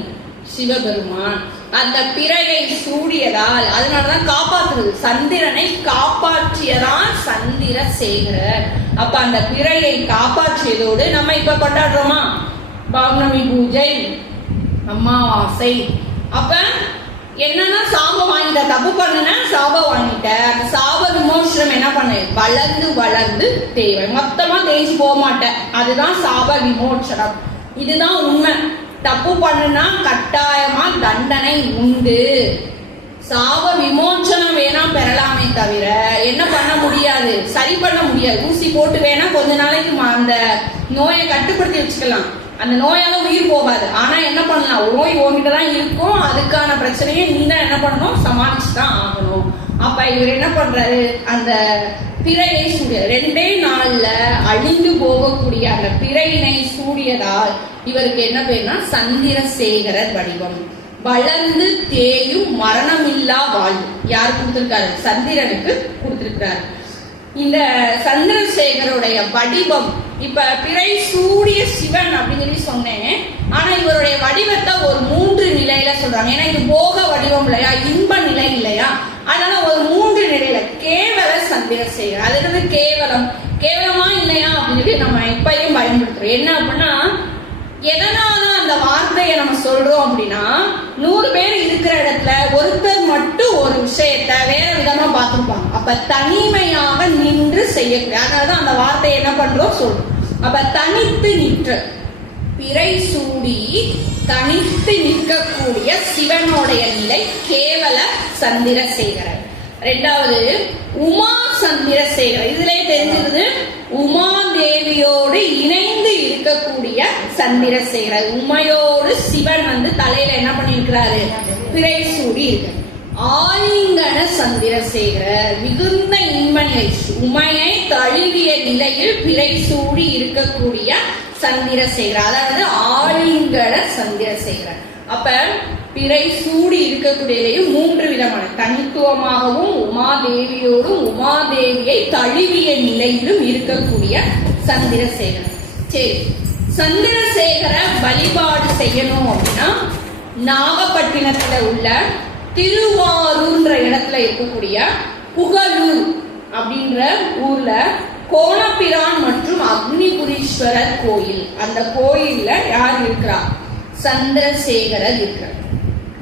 சிவபெருமான். அந்த பிறையை சூடியதால், அதனாலதான் காப்பாற்றுறது, சந்திரனை காப்பாற்றியதான் சந்திரசேகரர். அப்ப அந்த பிறையை காப்பாற்றியதோடு நம்ம இப்ப கொண்டாடுறோமா பௌர்ணமி பூஜை, அமாவாசை. அப்ப என்னன்னா சாபம் வாங்கிட்ட, தப்பு பண்ணுன சாபம் வாங்கிட்ட, அந்த சாப விமோசனம் என்ன பண்ணு, வளர்ந்து வளர்ந்து தேவை, மொத்தமா தேய்ச்சி போக மாட்டேன், அதுதான் சாப விமோசனம். இதுதான் உண்மை. தப்பு பண்ணுனா கட்டாயமா தண்டனை உண்டு. சாப விமோசனம் வேணா பெறலாமே தவிர என்ன பண்ண முடியாது, சரி பண்ண முடியாது. ஊசி போட்டு வேணா கொஞ்ச நாளைக்கு அந்த நோயை கட்டுப்படுத்தி வச்சுக்கலாம், அந்த நோயால உயிர் போகாது. ஆனா என்ன பண்ணலாம், நோய் உங்ககிட்டதான் இருக்கும், அதுக்கான பிரச்சனையை நீ தான் என்ன பண்ணணும், சமாளிச்சுதான் ஆகணும். அப்ப இவர் என்ன பண்றாரு, அந்த பிறையை சூடிய 2 நாள்ல அழிந்து போகக்கூடிய அந்த பிறையினை சூடியதால் இவருக்கு என்ன பேர்னா சந்திரசேகரர் வடிவம். வளர்ந்து தேயும் மரணமில்லா வாழ்வு யார் கொடுத்திருக்காரு, சந்திரனுக்கு கொடுத்திருக்காரு. இந்த சந்திரசேகருடைய வடிவம், இப்ப பிறை சூடிய சிவன் அப்படின்னு சொல்லி சொன்னேன். ஆனா இவருடைய வடிவத்தை ஒரு 3 நிலையில சொல்றாங்க. ஏன்னா இது போக வடிவம் இல்லையா, இன்ப நிலை இல்லையா, அதனால ஒரு 3 நிலையில கேவல சந்திரசேகர். அது என்னது கேவலம், கேவலமா இல்லையா அப்படின்னு நம்ம இப்பயும் பயன்படுத்துறோம். என்ன அப்படின்னா, எதனால அந்த வார்த்தையை நம்ம சொல்றோம் அப்படின்னா, 100 பேர் இருக்கிற இடத்துல ஒருத்தர் மட்டும் ஒரு விஷயத்த வேற விதமா பார்த்துருப்பாங்க. அப்ப தனிமையாக நின்று செய்யக்கூடிய, அதனாலதான் அந்த வார்த்தையை என்ன பண்றோம் சொல்றோம். அப்ப தனித்து நிற்று, பிறை சூடி தனித்து நிற்கக்கூடிய சிவனுடைய நிலை கேவல சந்திரசேகரர். 2வது உமா சந்திரசேகரர். இதுலயே தெரிஞ்சிருது, உமாதேவியோடு இணைந்து இருக்கக்கூடிய சந்திரசேகரர். உமையோடு சிவன் தலையில என்ன பண்ணிருக்கிறாரு, பிறை சூடி இருக்கு. ஆலிங்கன சந்திரசேகரர் மிகுந்த இன்ப நிலை, உமையை தழுவிய நிலையில் பிறை சூடி இருக்கக்கூடிய சந்திரசேகரர், அதாவது ஆலிங்கன சந்திரசேகரர். அப்ப பிறை சூடி இருக்கக்கூடிய 3 விதமான, தனித்துவமாகவும் உமாதேவியோடும் உமாதேவியை தழுவிய நிலையிலும் இருக்கக்கூடிய சந்திரசேகரர். சரி, சந்திரசேகர வழிபாடு செய்யணும் அப்படின்னா நாகப்பட்டினத்துல உள்ள திருவாரூர்ன்ற இடத்துல இருக்கக்கூடிய புகழூர் அப்படின்ற ஊர்ல கோணப்பிரான் மற்றும் அக்னிபுரீஸ்வரர் கோயில், அந்த கோயில்ல யார் இருக்கிறா, சந்திரசேகரர் இருக்கிறார்.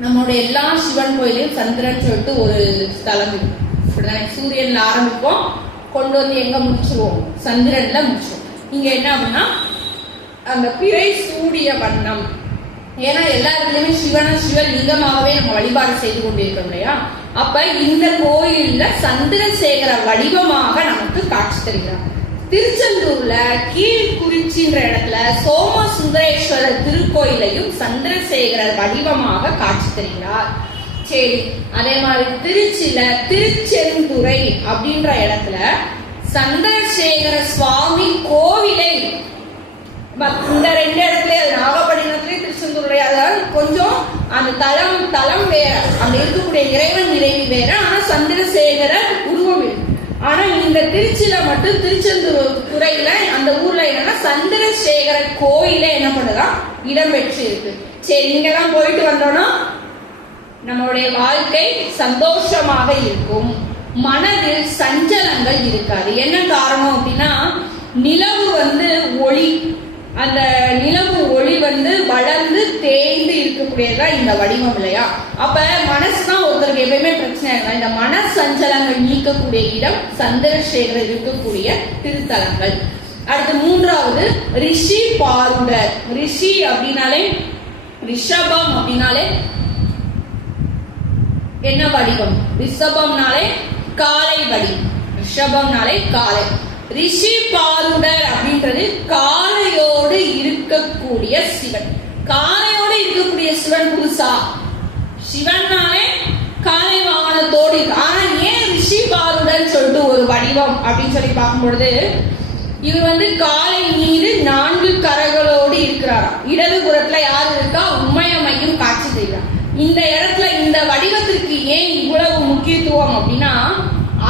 நம்மளுடைய எல்லா சிவன் கோயிலையும் சந்திரன் சொல்லிட்டு ஒரு ஸ்தலம் இருக்கு. சூரியன்ல ஆரம்பிப்போம், கொண்டு வந்து எங்க முடிச்சுவோம், சந்திரன்ல முடிச்சுவோம். இங்க என்ன அப்படின்னா அந்த பிறை சூடிய வண்ணம். ஏன்னா எல்லா இடத்துலயுமே சிவலிங்கமாகவே நம்ம வழிபாடு செய்து கொண்டிருக்கோம் இல்லையா. அப்ப இந்த கோயில்ல சந்திரசேகர வடிவமாக நமக்கு காட்சி தருகிறார். திருச்செந்தூர்ல கீழ்குறிச்சின்ற இடத்துல சோமசுந்தரேஸ்வரர் திருக்கோயிலையும் சந்திரசேகரர் வடிவமாக காட்சி தருகிறார். சரி, அதே மாதிரி திருச்சியில திருச்செந்துறை அப்படின்ற இடத்துல சந்திரசேகர சுவாமி கோவிலை, இந்த 2 இடத்துல நாகப்பட்டினத்திலே திருச்செந்தூர்ல, அதாவது கொஞ்சம் அந்த தலம் வேற, அந்த இருக்கக்கூடிய இறைவன் நிறைவு வேற, ஆனா சந்திரசேகரர் உருவம் இருக்கு. ஆனா இந்த திருச்சியில மட்டும் திருச்செந்தூர் துறையில அந்த ஊர்ல என்னன்னா சந்திரசேகரர் கோயில என்ன பண்ணுதான் இடம்பெற்று இருக்கு. சரி, இங்கெல்லாம் போயிட்டு வந்தோம்னா நம்மளுடைய வாழ்க்கை சந்தோஷமாக இருக்கும், மனதில் சஞ்சலங்கள் இருக்காது. என்ன காரணம் அப்படின்னா, நிலவு ஒளி, அந்த நிலவு ஒளி வளர்ந்து தேய்ந்து இருக்கக்கூடியதா இந்த வடிவம் இல்லையா. அப்ப மனசுதான் ஒருத்தருக்கு எப்பயுமே பிரச்சனை இல்லை. இந்த மன சஞ்சலங்கள் நீக்கக்கூடிய இடம் சந்திரசேகரர் இருக்கக்கூடிய திருத்தலங்கள். அடுத்து 3வது ரிஷி பாருடர். ரிஷி அப்படின்னாலே, ரிஷபம் அப்படின்னாலே என்ன வடிவம், ரிஷபம்னாலே காலை வடிவம், ரிஷபம்னாலே காலை. ரிஷி பாருடர் அப்படின்றது காளையோடு இருக்கக்கூடிய சிவன். காளையோடு இருக்கக்கூடிய சிவன் புதுசா, சிவன்னாலே காளை வாகனத்தோடு. ஆனா ஏன் ரிஷி பாருடர் சொல்லிட்டு ஒரு வடிவம் அப்படின்னு சொல்லி பார்க்கும் பொழுது, இவர் காளை மீது 4 கரங்களோடு இருக்கிறாராம். இடது புறத்துல யாரு இருக்கா, உமையம்மையும் காட்சி செய்கிறார். இந்த இடத்துல இந்த வடிவத்திற்கு ஏன் இவ்வளவு முக்கியத்துவம் அப்படின்னா,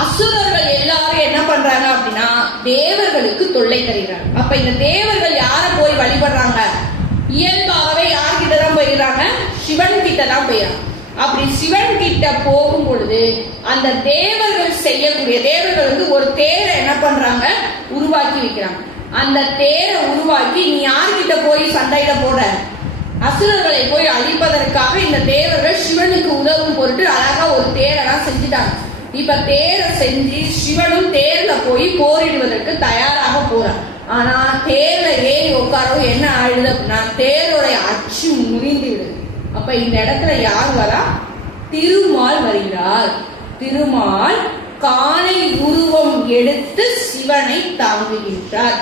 அசுரர்கள் எல்லாரும் என்ன பண்றாங்க அப்படின்னா தேவர்களுக்கு தொல்லை தருகிறாங்க. அப்ப இந்த தேவர்கள் யார போய் வழிபடுறாங்க, இயல்பாகவே யார்கிட்டதான் போயிடுறாங்க, சிவன் கிட்ட தான் போயிறான். அப்படி சிவன் கிட்ட போகும் பொழுது அந்த தேவர்கள் செய்யக்கூடிய தேவர்கள் வந்து ஒரு தேரை என்ன பண்றாங்க, உருவாக்கி வைக்கிறாங்க. அந்த தேரை உருவாக்கி நீ யார்கிட்ட போய் சண்டையில போட, அசுரர்களை போய் அழிப்பதற்காக இந்த தேவர்கள் சிவனுக்கு உதவும் பொருட்டு அழகா ஒரு தேரெல்லாம் செஞ்சுட்டாங்க. இப்ப தேரை செஞ்சு சிவனும் தேர்ல போய் போரிடுவதற்கு தயாராக போறான். ஆனா தேர்ல ஏறி உட்காரவும் என்ன ஆயிடுது அப்படின்னா தேரோடைய அச்சு முறிந்து விடுது. அப்ப இந்த இடத்துல யார் வரா, திருமால் வருகிறார். திருமால் காலை உருவம் எடுத்து சிவனை தாங்குகின்றார்.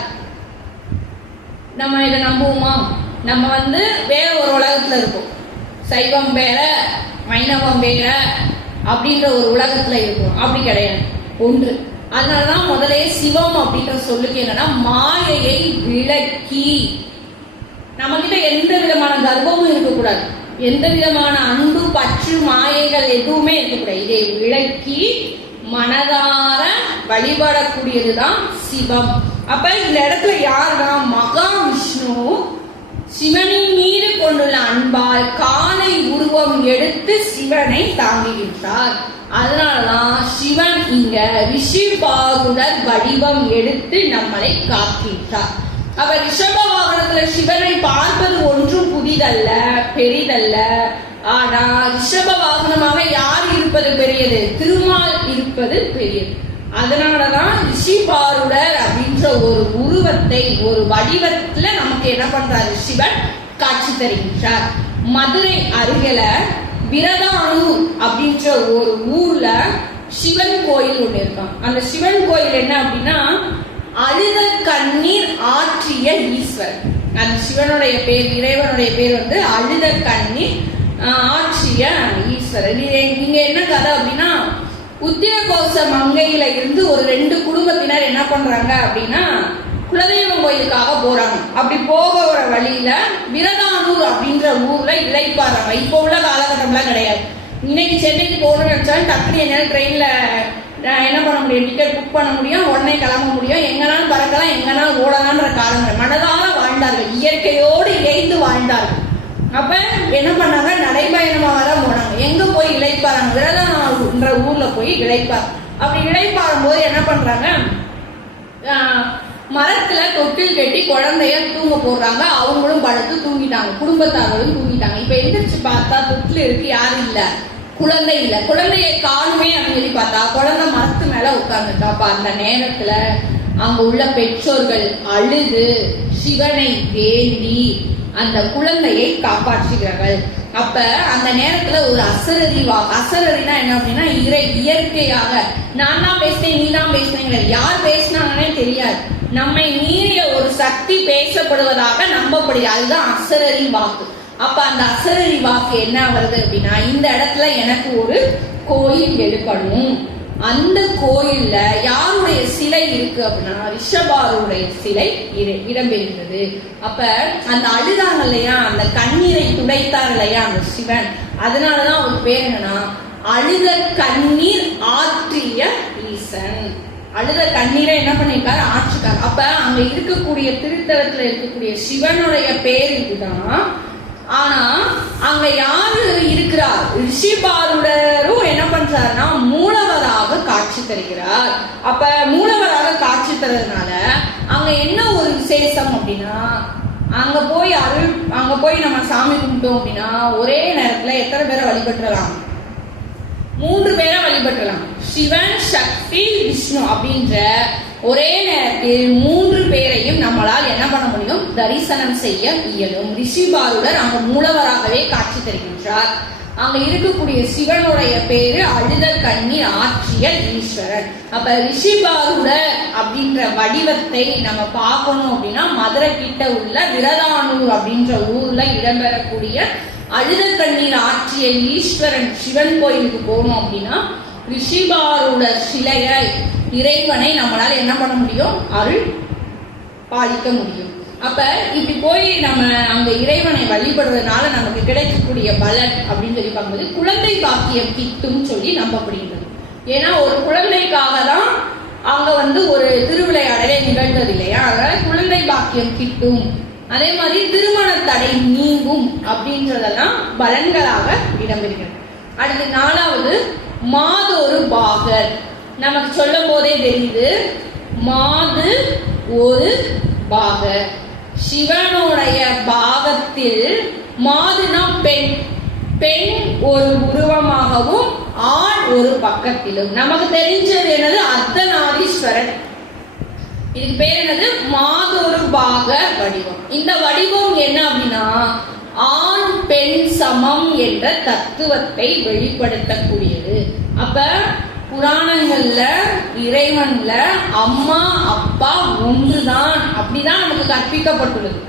நம்ம இதை நம்புவோமா? நம்ம வந்து வேற ஒரு உலகத்துல இருக்கோம், சைவம் வேற வைணவம் வேற அப்படின்ற ஒரு உலகத்துல இருக்கும். அப்படி கிடையாது, ஒன்று. அதனாலதான் முதலே சிவம் அப்படின்ற சொல்லுக்கு என்னன்னா மாயையை விளக்கி, நம்ம கிட்ட எந்த விதமான கர்ப்பமும் இருக்கக்கூடாது, எந்த விதமான அன்பு பற்று மாயைகள் எதுவுமே இருக்கக்கூடாது. இதை விளக்கி மனதார வழிபடக்கூடியதுதான் சிவம். அப்ப இந்த இடத்துல யாருதான், மகாவிஷ்ணு சிவனின் மீது கொண்டுள்ள அன்பால் காலை உருவம் எடுத்து சிவனை தாங்குகின்றார். அதனாலதான் சிவன் இங்க ரிஷிபாகுடர் வடிவம் எடுத்து நம்மளை காக்கின்றார். அவர் ரிஷப வாகனத்துல சிவனை பார்ப்பது ஒன்றும் புதிதல்ல, பெரிதல்ல. ஆனா ரிஷப வாகனமாக யார் இருப்பது பெரியது, திருமால் இருப்பது பெரியது. அதனாலதான் ரிஷிபாருடர் அப்படின்ற ஒரு உருவத்தை, ஒரு வடிவத்துல நமக்கு என்ன பண்றாரு, சிவன் காட்சி தருகின்றார். மதுரை அருகில விரதானூர் அப்படின்ற ஒரு ஊர்ல சிவன் கோயில் ஒண்ணு இருக்கான். அந்த சிவன் கோயில் என்ன அப்படின்னா அழுத கண்ணீர் ஆற்றிய ஈஸ்வரர். அந்த சிவனுடைய பேர், இறைவனுடைய பேர் வந்து அழுத கண்ணீர் ஆற்றிய ஈஸ்வரர். இங்க என்ன கதை அப்படின்னா உத்திரகோச மங்கையில இருந்து ஒரு 2 குடும்பத்தினர் என்ன பண்றாங்க அப்படின்னா குலதெய்வம் கோயிலுக்காக போறாங்க. அப்படி போகிற வழியில விரதானூர் அப்படின்ற ஊர்ல இளைப்பாறாங்க. இப்போ உள்ள காலகட்டம்லாம் கிடையாது. இன்னைக்கு சென்னைக்கு போகணும்னு நினைச்சாலும் டக்குனு என்ன ட்ரெயின்ல என்ன பண்ண முடியும், டிக்கெட் புக் பண்ண முடியும், உடனே கிளம்ப முடியும், எங்கனாலும் பறக்கலாம், எங்கனாலும் ஓடலான்ற காலங்கள். மனதால வாழ்ந்தார்கள், இயற்கையோடு இணைந்து வாழ்ந்தார்கள். அப்ப என்ன பண்ணாங்க, நடைபயணமாக தான் போனாங்க. எங்க போய் இளைப்பாறாங்க, விரதானூர்ன்ற ஊர்ல போய் இளைப்பார். அப்படி இளைப்பாறும் போது என்ன பண்றாங்க, மரத்துல தொட்டில் கட்டி குழந்தைய தூங்க போடுறாங்க. அவங்களும் படுத்து தூங்கிட்டாங்க, குடும்பத்தார்களும் தூங்கிட்டாங்க. இப்ப எந்திரிச்சு பார்த்தா தொட்டில் இருக்கு, யாரும் இல்ல, குழந்தை இல்ல. குழந்தையை காணுமே அப்படின்னு சொல்லி பார்த்தா குழந்தை மரத்து மேல உட்கார்ந்துட்டா. அப்ப அந்த நேரத்துல அங்க உள்ள பெற்றோர்கள் அழுது சிவனை வேண்டி அந்த குழந்தையை காப்பாற்றுகிறார்கள். அப்ப அந்த நேரத்துல ஒரு அசரறினா என்ன அப்படின்னா இயற்கையாக நான் தான் பேசினேன், நீ தான் பேசினேன், யார் பேசினாங்கன்னே தெரியாது, நம்மை மீறிய ஒரு சக்தி பேசப்படுவதாக நம்பப்படுது. அதுதான் அசரறி வாக்கு. அப்ப அந்த அசரறி வாக்கு என்ன வருது அப்படின்னா, இந்த இடத்துல எனக்கு ஒரு கோயில் எழுப்பணும். அந்த கோயில்ல யாருடைய சிலை இருக்கு அப்படின்னா ரிஷபாருடைய சிலை இடம்பெறுகிறது. அப்ப அந்த அழுதாங்க இல்லையா, அந்த கண்ணீரை துடைத்தார் இல்லையா அந்த சிவன், அதனாலதான் ஒரு பேர் என்னன்னா அழுத கண்ணீர் ஆற்றிய ஈசன். அழுத கண்ணீரை என்ன பண்ணிருக்காரு, ஆற்றுக்காரு. அப்ப அங்க இருக்கக்கூடிய திருத்தலத்துல இருக்கக்கூடிய சிவனுடைய பேர் இதுதான். ஆனா அங்க யாரு இருக்கிறார், ரிஷிபாருடரும் என்ன பண்றாருன்னா மூலவராக காட்சி தருகிறார். அப்ப மூலவராக காட்சி தரதுனால அங்க என்ன ஒரு விசேஷம் அப்படின்னா, அங்க போய் நம்ம சாமி கும்பிட்டோம் அப்படின்னா ஒரே நேரத்துல எத்தனை பேரை வழிபட்டுலாம், 3 பேரை வழிபட்டுலாம். சிவன், சக்தி, விஷ்ணு அப்படின்ற ஒரே நேரத்தில் 3 பேரையும் நம்மளால் என்ன பண்ண முடியும், தரிசனம் செய்ய இயலும். ரிஷிபாருடர் அங்க மூலவராகவே காட்சி தருகின்றார். அங்க இருக்கக்கூடிய சிவனுடைய பேரு அழுத கண்ணீர் ஆற்றிய ஈஸ்வரன். அப்ப ரிஷிபாருடர் அப்படின்ற வடிவத்தை நம்ம பார்க்கணும் அப்படின்னா மதுரை கிட்ட உள்ள விரதானூர் அப்படின்ற ஊர்ல இடம்பெறக்கூடிய அழுத கண்ணீர் ஆற்றிய ஈஸ்வரன் சிவன் கோயிலுக்கு போனோம் அப்படின்னா ரிஷிபாருடர் சிலையை, இறைவனை நம்மளால என்ன பண்ண முடியும், அருள் பாலிக்க முடியும். அப்ப இப்படி போய் நம்ம அந்த இறைவனை வழிபடுறதுனால நமக்கு கிடைக்கக்கூடிய பலன் அப்படின்னு சொல்லி பார்க்கும்போது குழந்தை பாக்கியம் கிட்டும் சொல்லி நம்பப்படுகிறது. ஏன்னா ஒரு குழந்தைக்காக தான் அங்க ஒரு திருவிளையாடலே நிகழ்ந்தது இல்லையா, அதனால குழந்தை பாக்கியம் கிட்டும் அதே மாதிரி திருமண தடை நீங்கும் அப்படின்றதெல்லாம் பலன்களாக இடம்பெறுகிறது. அடுத்து 4வது மாதொரு பாகர். நமக்கு சொல்லும் போதே தெரியுது, மாது ஒரு பாகர். சிவனுடைய பாகத்தில் மாதுனா பெண், பெண் ஒரு உருவமாகவும் ஆண் ஒரு பக்கத்திலும். நமக்கு தெரிஞ்சது என்னது, அர்த்தநாரீஸ்வரன். இதுக்கு பேர் என்னது, மாதொரு பாக வடிவம். இந்த வடிவம் என்ன அப்படின்னா ஆண் பெண் சமம் என்ற தத்துவத்தை வெளிப்படுத்தக்கூடியது. அப்ப புராணங்கள்ல இறைவன்ல அம்மா அப்பா ஒன்றுதான் அப்படிதான் நமக்கு கற்பிக்கப்பட்டுள்ளது.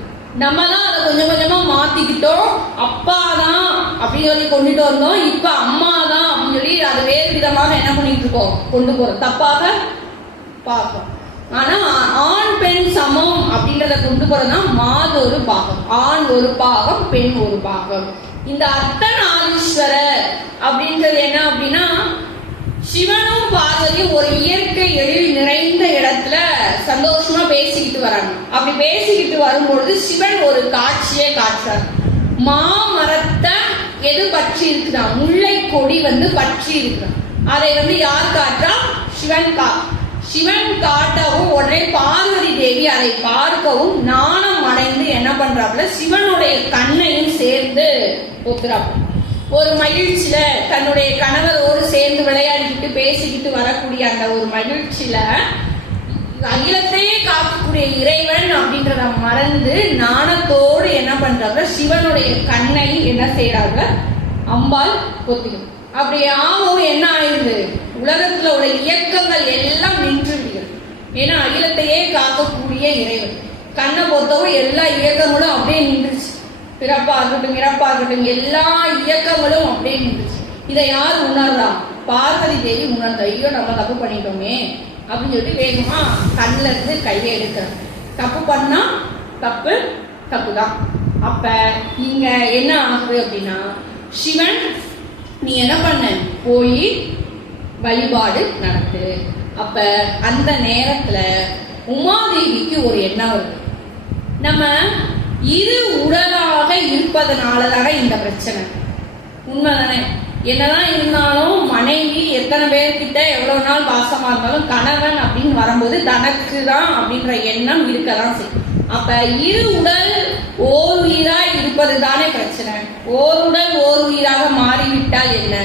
நம்ம தான் அதை கொஞ்சம் கொஞ்சமா மாத்திக்கிட்டோம். அப்பா தான் அப்படின்னு சொல்லி கொண்டுட்டு வந்தோம். இப்ப அம்மா தான் அப்படின்னு சொல்லி அது வேறு விதமாக என்ன பண்ணிட்டு இருக்கோம், கொண்டு போறோம், தப்பாக பார்ப்போம். ஆனா ஆண் பெண் சமம் அப்படின்றத கொண்டு போறதுனா மாதொரு பாகம், ஆண் ஒரு பாகம் பெண் ஒரு பாகம். இந்த அர்த்தநாரீஸ்வரர் அப்படின்றது என்ன அப்படின்னா, சிவனும் பார்வதியும் ஒரு இயற்கை எழில் நிறைந்த இடத்துல சந்தோஷமா பேசிக்கிட்டு வராங்க. அப்படி பேசிக்கிட்டு வரும்பொழுது சிவன் ஒரு காட்சியை காட்டுறார். மாமரத்தை எது பற்றி இருக்குதா, முல்லை கொடி பற்றி இருக்கிறான். அதை யார் காட்டுறா, சிவன் காட்டவும் உடனே பார்வதி தேவி அதை பார்க்கவும் நாணம் அடைந்து என்ன பண்றாப்புல, சிவனுடைய கண்ணையும் சேர்ந்து ஒத்துறாப்புல. ஒரு மகிழ்ச்சியில தன்னுடைய கணவரோடு சேர்ந்து விளையாடிக்கிட்டு பேசிக்கிட்டு வரக்கூடிய அந்த ஒரு மகிழ்ச்சியில அகிலத்தையே காக்கக்கூடிய இறைவன் அப்படின்றத மறந்து நாணத்தோடு என்ன பண்றாங்க, சிவனுடைய கண்ணை என்ன செய்யறாங்க, அம்பாள் பொத்திக்கும். அப்படி ஆகவும் என்ன ஆயிடுது, உலகத்துல உள்ள இயக்கங்கள் எல்லாம் நின்று விடுகிறது. ஏன்னா அகிலத்தையே காக்கக்கூடிய இறைவன் கண்ணை பொறுத்தவும் எல்லா இயக்கங்களும் அப்படியே நின்றுச்சு. பிறப்பா இருக்கட்டும் இறப்பா இருக்கட்டும் எல்லா இயக்கங்களும் அப்படியே நின்றுச்சு. இதை யார் உணர்றா, பார்வதி தேவி உணர்ந்தா. ஐயோ நம்ம தப்பு பண்ணிட்டோமே அப்படின்னு சொல்லிட்டு வேகமா கண்ணுல இருந்து கையை எடுக்கிறாங்க. தப்பு பண்ணா தப்பு தப்புதான். அப்ப இங்க என்ன ஆகுது அப்படின்னா, சிவன் நீ என்ன பண்ண, போய் வழிபாடு நடத்து. அப்ப அந்த நேரத்துல உமாதேவிக்கு ஒரு எண்ணம் வருது, நம்ம இரு உடலாக இருப்பதனாலதான இந்த பிரச்சனை. உண்மைதானே? என்னதான் இருந்தாலும் மனைவி எத்தனை பேர்கிட்ட எவ்வளவு நாள் பாசமா இருந்தாலும் கணவன் அப்படின்னு வரும்போது தனக்கு தான் அப்படின்ற எண்ணம் இருக்கதான் செய்யும். அப்ப இரு உடல் ஓர் உயிராய் இருப்பது தானே பிரச்சனை. ஓர் உடல் ஓர் உயிராக மாறிவிட்டால் என்ன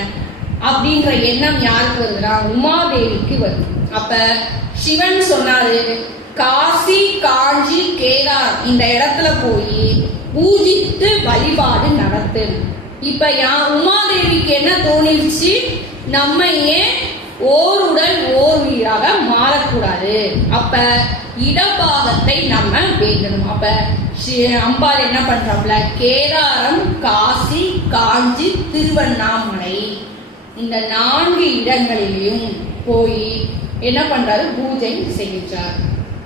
அப்படின்ற எண்ணம் யாருக்கு வருதுன்னா உமாதேவிக்கு வருது. அப்ப சிவன் சொன்னாரு, காசி காஞ்சி கேதார் இந்த இடத்துல போய் பூஜித்து வழிபாடு நடத்து. இப்ப உமாதேவிக்கு என்ன தோணிருச்சு, நம்ம ஏன் ஓர் உடல் ஓர் உயிராக மாறக்கூடாது, அப்ப இடபாகத்தை நம்ம வேண்டணும். அப்ப அம்பாள் என்ன பண்றாப்ல, கேதாரம் காசி காஞ்சி திருவண்ணாமலை இந்த 4 இடங்களிலும் போய் என்ன பண்றாரு, பூஜை செய்கின்றார்.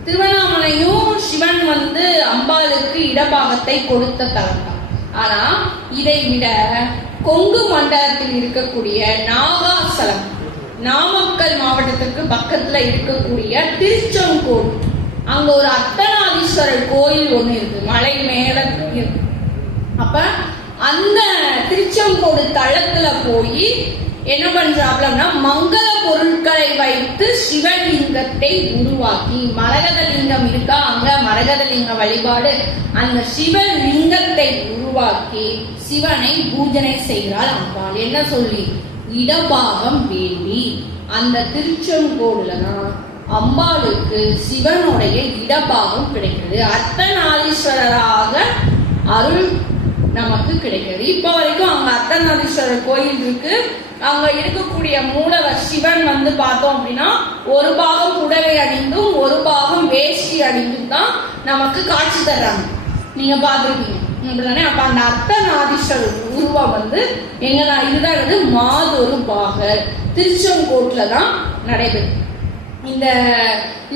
திருவண்ணாமலையும் சிவன் அம்பாளுக்கு இடபாகத்தை கொடுத்த தலம் தான். ஆனா இதை விட கொங்கு மண்டலத்தில் இருக்கக்கூடிய நாகாசலம், நாமக்கல் மாவட்டத்திற்கு பக்கத்துல இருக்கக்கூடிய திருச்செங்கோடு, அங்க ஒரு அர்த்தநாரீஸ்வரர் கோயில் ஒண்ணு இருக்கு, மலை மேல இருக்கு. அப்ப அந்த திருச்செங்கோடு தளத்துல போய் என்ன பண்றாப்லன்னா மங்கள பொருட்களை வைத்து சிவலிங்கத்தை உருவாக்கி, மரகத லிங்கம் இருக்கா அங்க மரகத லிங்க வழிபாடு, அந்த சிவலிங்கத்தை உருவாக்கி சிவனை பூஜனை செய்கிறாள் அம்பாள். என்ன சொல்லி, இடபாகம் வேண்டி. அந்த திருச்செங்கோடுலதான் அம்பாளுக்கு சிவனுடைய இடபாகம் கிடைக்கிறது. அர்த்தநாரீஸ்வரராக அருள் நமக்கு கிடைக்கிறது. இப்ப வரைக்கும் அங்க அர்த்தநாரீஸ்வரர் கோயில் இருக்கு. அங்க இருக்கக்கூடிய மூலவர் சிவன் பார்த்தோம் அப்படின்னா ஒரு பாகம் புடவை அணிந்தும் ஒரு பாகம் வேஷ்டி அணிந்தும் தான் நமக்கு காட்சி தர்றாங்க. நீங்க பாத்துருக்கீங்க அப்படிதானே? அப்ப அந்த அர்த்தநாரீஸ்வரர் உருவம் எங்கதான், இதுதான் மாதொரு பாகர் திருச்செங்கோட்டுல தான் நடைபெறும். இந்த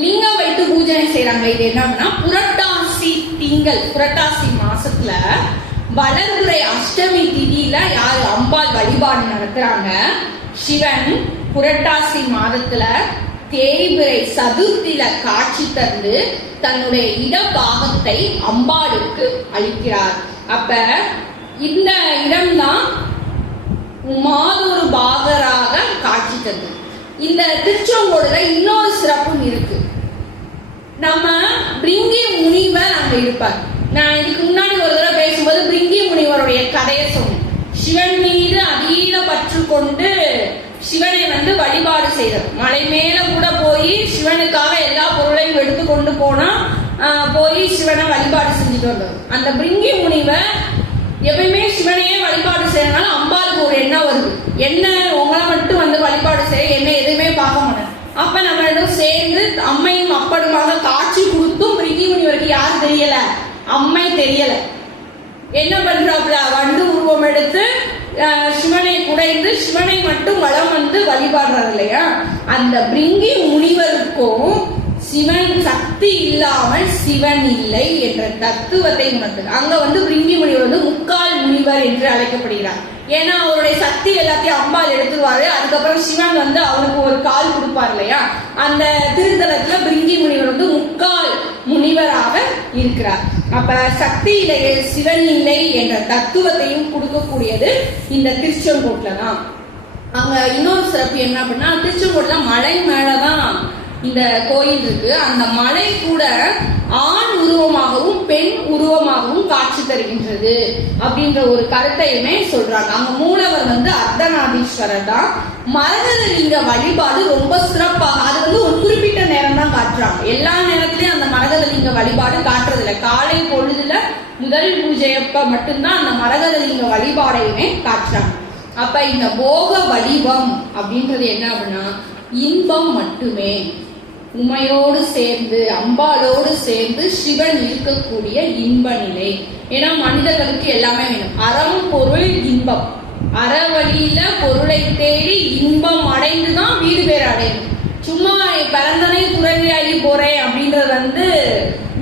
லிங்கம் வைத்து பூஜனை செய்யறாங்க. இது என்னன்னா புரட்டாசி திங்கள், புரட்டாசி மாசத்துல வளர்ந்துரை அஷ்டமி திதியில யாரு அம்பாள் வழிபாடு நடத்துறாங்க. சிவன் புரட்டாசி மாதத்துல தேய்பிறை சதுர்த்தியில காட்சி தந்து தன்னுடைய இடபாகத்தை அம்பாளுக்கு அளிக்கிறார். அப்ப இந்த இடம்தான் மாதொரு பாகராக காட்சி தந்து. இந்த திருச்செங்கோடுல இன்னொரு சிறப்பும் இருக்கு. நம்ம பிரிங்கி முனிவர் அங்க இருப்பார். நான் இதுக்கு முன்னாடி ஒரு தடவை பேசும்போது பிரிங்கி முனிவருடைய கதையை சொன்னேன். சிவன் மீது அதீத பற்று கொண்டு சிவனை வழிபாடு செய்தார். மலை மேல கூட போய் சிவனுக்காக எல்லா பொருளையும் எடுத்து கொண்டு போனா போய் சிவனை வழிபாடு செஞ்சுட்டு வந்தார். அந்த பிரிங்கி முனிவர் எப்பயுமே சிவனையே வழிபாடு செய்யறதுனால அம்பாளுக்கு ஒரு எண்ணம் வருது, என்ன உங்களை மட்டும் வழிபாடு செய்ய, என்ன எதுவுமே பார்க்க மாட்டேன். அப்ப நம்ம ரெண்டும் சேர்ந்து அம்மையும் அப்பனுமாக காட்சி கொடுத்தும் பிரிங்கி முனிவருக்கு யாரும் தெரியல, அம்மை தெரியல. என்ன பண்றாப்ல, வண்டு உருவம் எடுத்து சிவனை குடைந்து சிவனை மட்டும் வளம் வழிபாடுறாரு இல்லையா. அந்த பிரிங்கி முனிவருக்கும் சிவன் சக்தி இல்லாமல் சிவன் இல்லை என்ற தத்துவத்தை உணர்ந்தது. அங்க பிரிங்கி முனிவர் முக்கால் முனிவர் என்று அழைக்கப்படுகிறார். ஏன்னா அவருடைய சக்தி எல்லாத்தையும் அம்பாள் எடுத்துருவாரு. அதுக்கப்புறம் சிவன் அவருக்கு ஒரு கால் கொடுப்பார் இல்லையா. அந்த திருத்தலத்துல பிரிங்கி முனிவர் முக்கால் முனிவராக இருக்கிறார். அப்ப சக்தி இல்லையே சிவன் இல்லை என்ற தத்துவத்தையும் கொடுக்கக்கூடியது இந்த திருச்செங்கோட்டுல தான். அங்க இன்னொரு சிறப்பு என்ன அப்படின்னா, திருச்செங்கோட்டுல மலை மேலதான் இந்த கோயில் இருக்கு. அந்த மலை கூட ஆண் உருவமாகவும் பெண் உருவமாகவும் காட்சி தருகின்றது அப்படின்ற ஒரு கருத்தையுமே சொல்றாங்க. அங்க மூலவர் அர்த்தநாதீஸ்வரர் தான். மரகதலிங்க வழிபாடு ரொம்ப சிறப்பாக, அது ஒரு குறிப்பிட்ட நேரம் தான் காட்டுறாங்க. எல்லா நேரத்திலயும் அந்த மரகதலிங்க வழிபாடு காட்டுறது இல்லை. காலை பொழுதுல முதல் பூஜையப்ப மட்டும்தான் அந்த மரகதலிங்க வழிபாடையுமே காட்டுறாங்க. அப்ப இந்த போக வடிவம் அப்படின்றது என்ன அப்படின்னா, இன்பம் மட்டுமே. உமையோடு சேர்ந்து அம்பாளோடு சேர்ந்து சிவன் இருக்கக்கூடிய இன்ப நிலை. ஏன்னா மனிதர்களுக்கு எல்லாமே வேணும், அறம் பொருள் இன்பம். அறவழியில பொருளை தேடி இன்பம் அடைந்துதான் வீடு பேர் அடையணும். சும்மா பிறந்தனை துறவியாகி போறேன் அப்படின்றது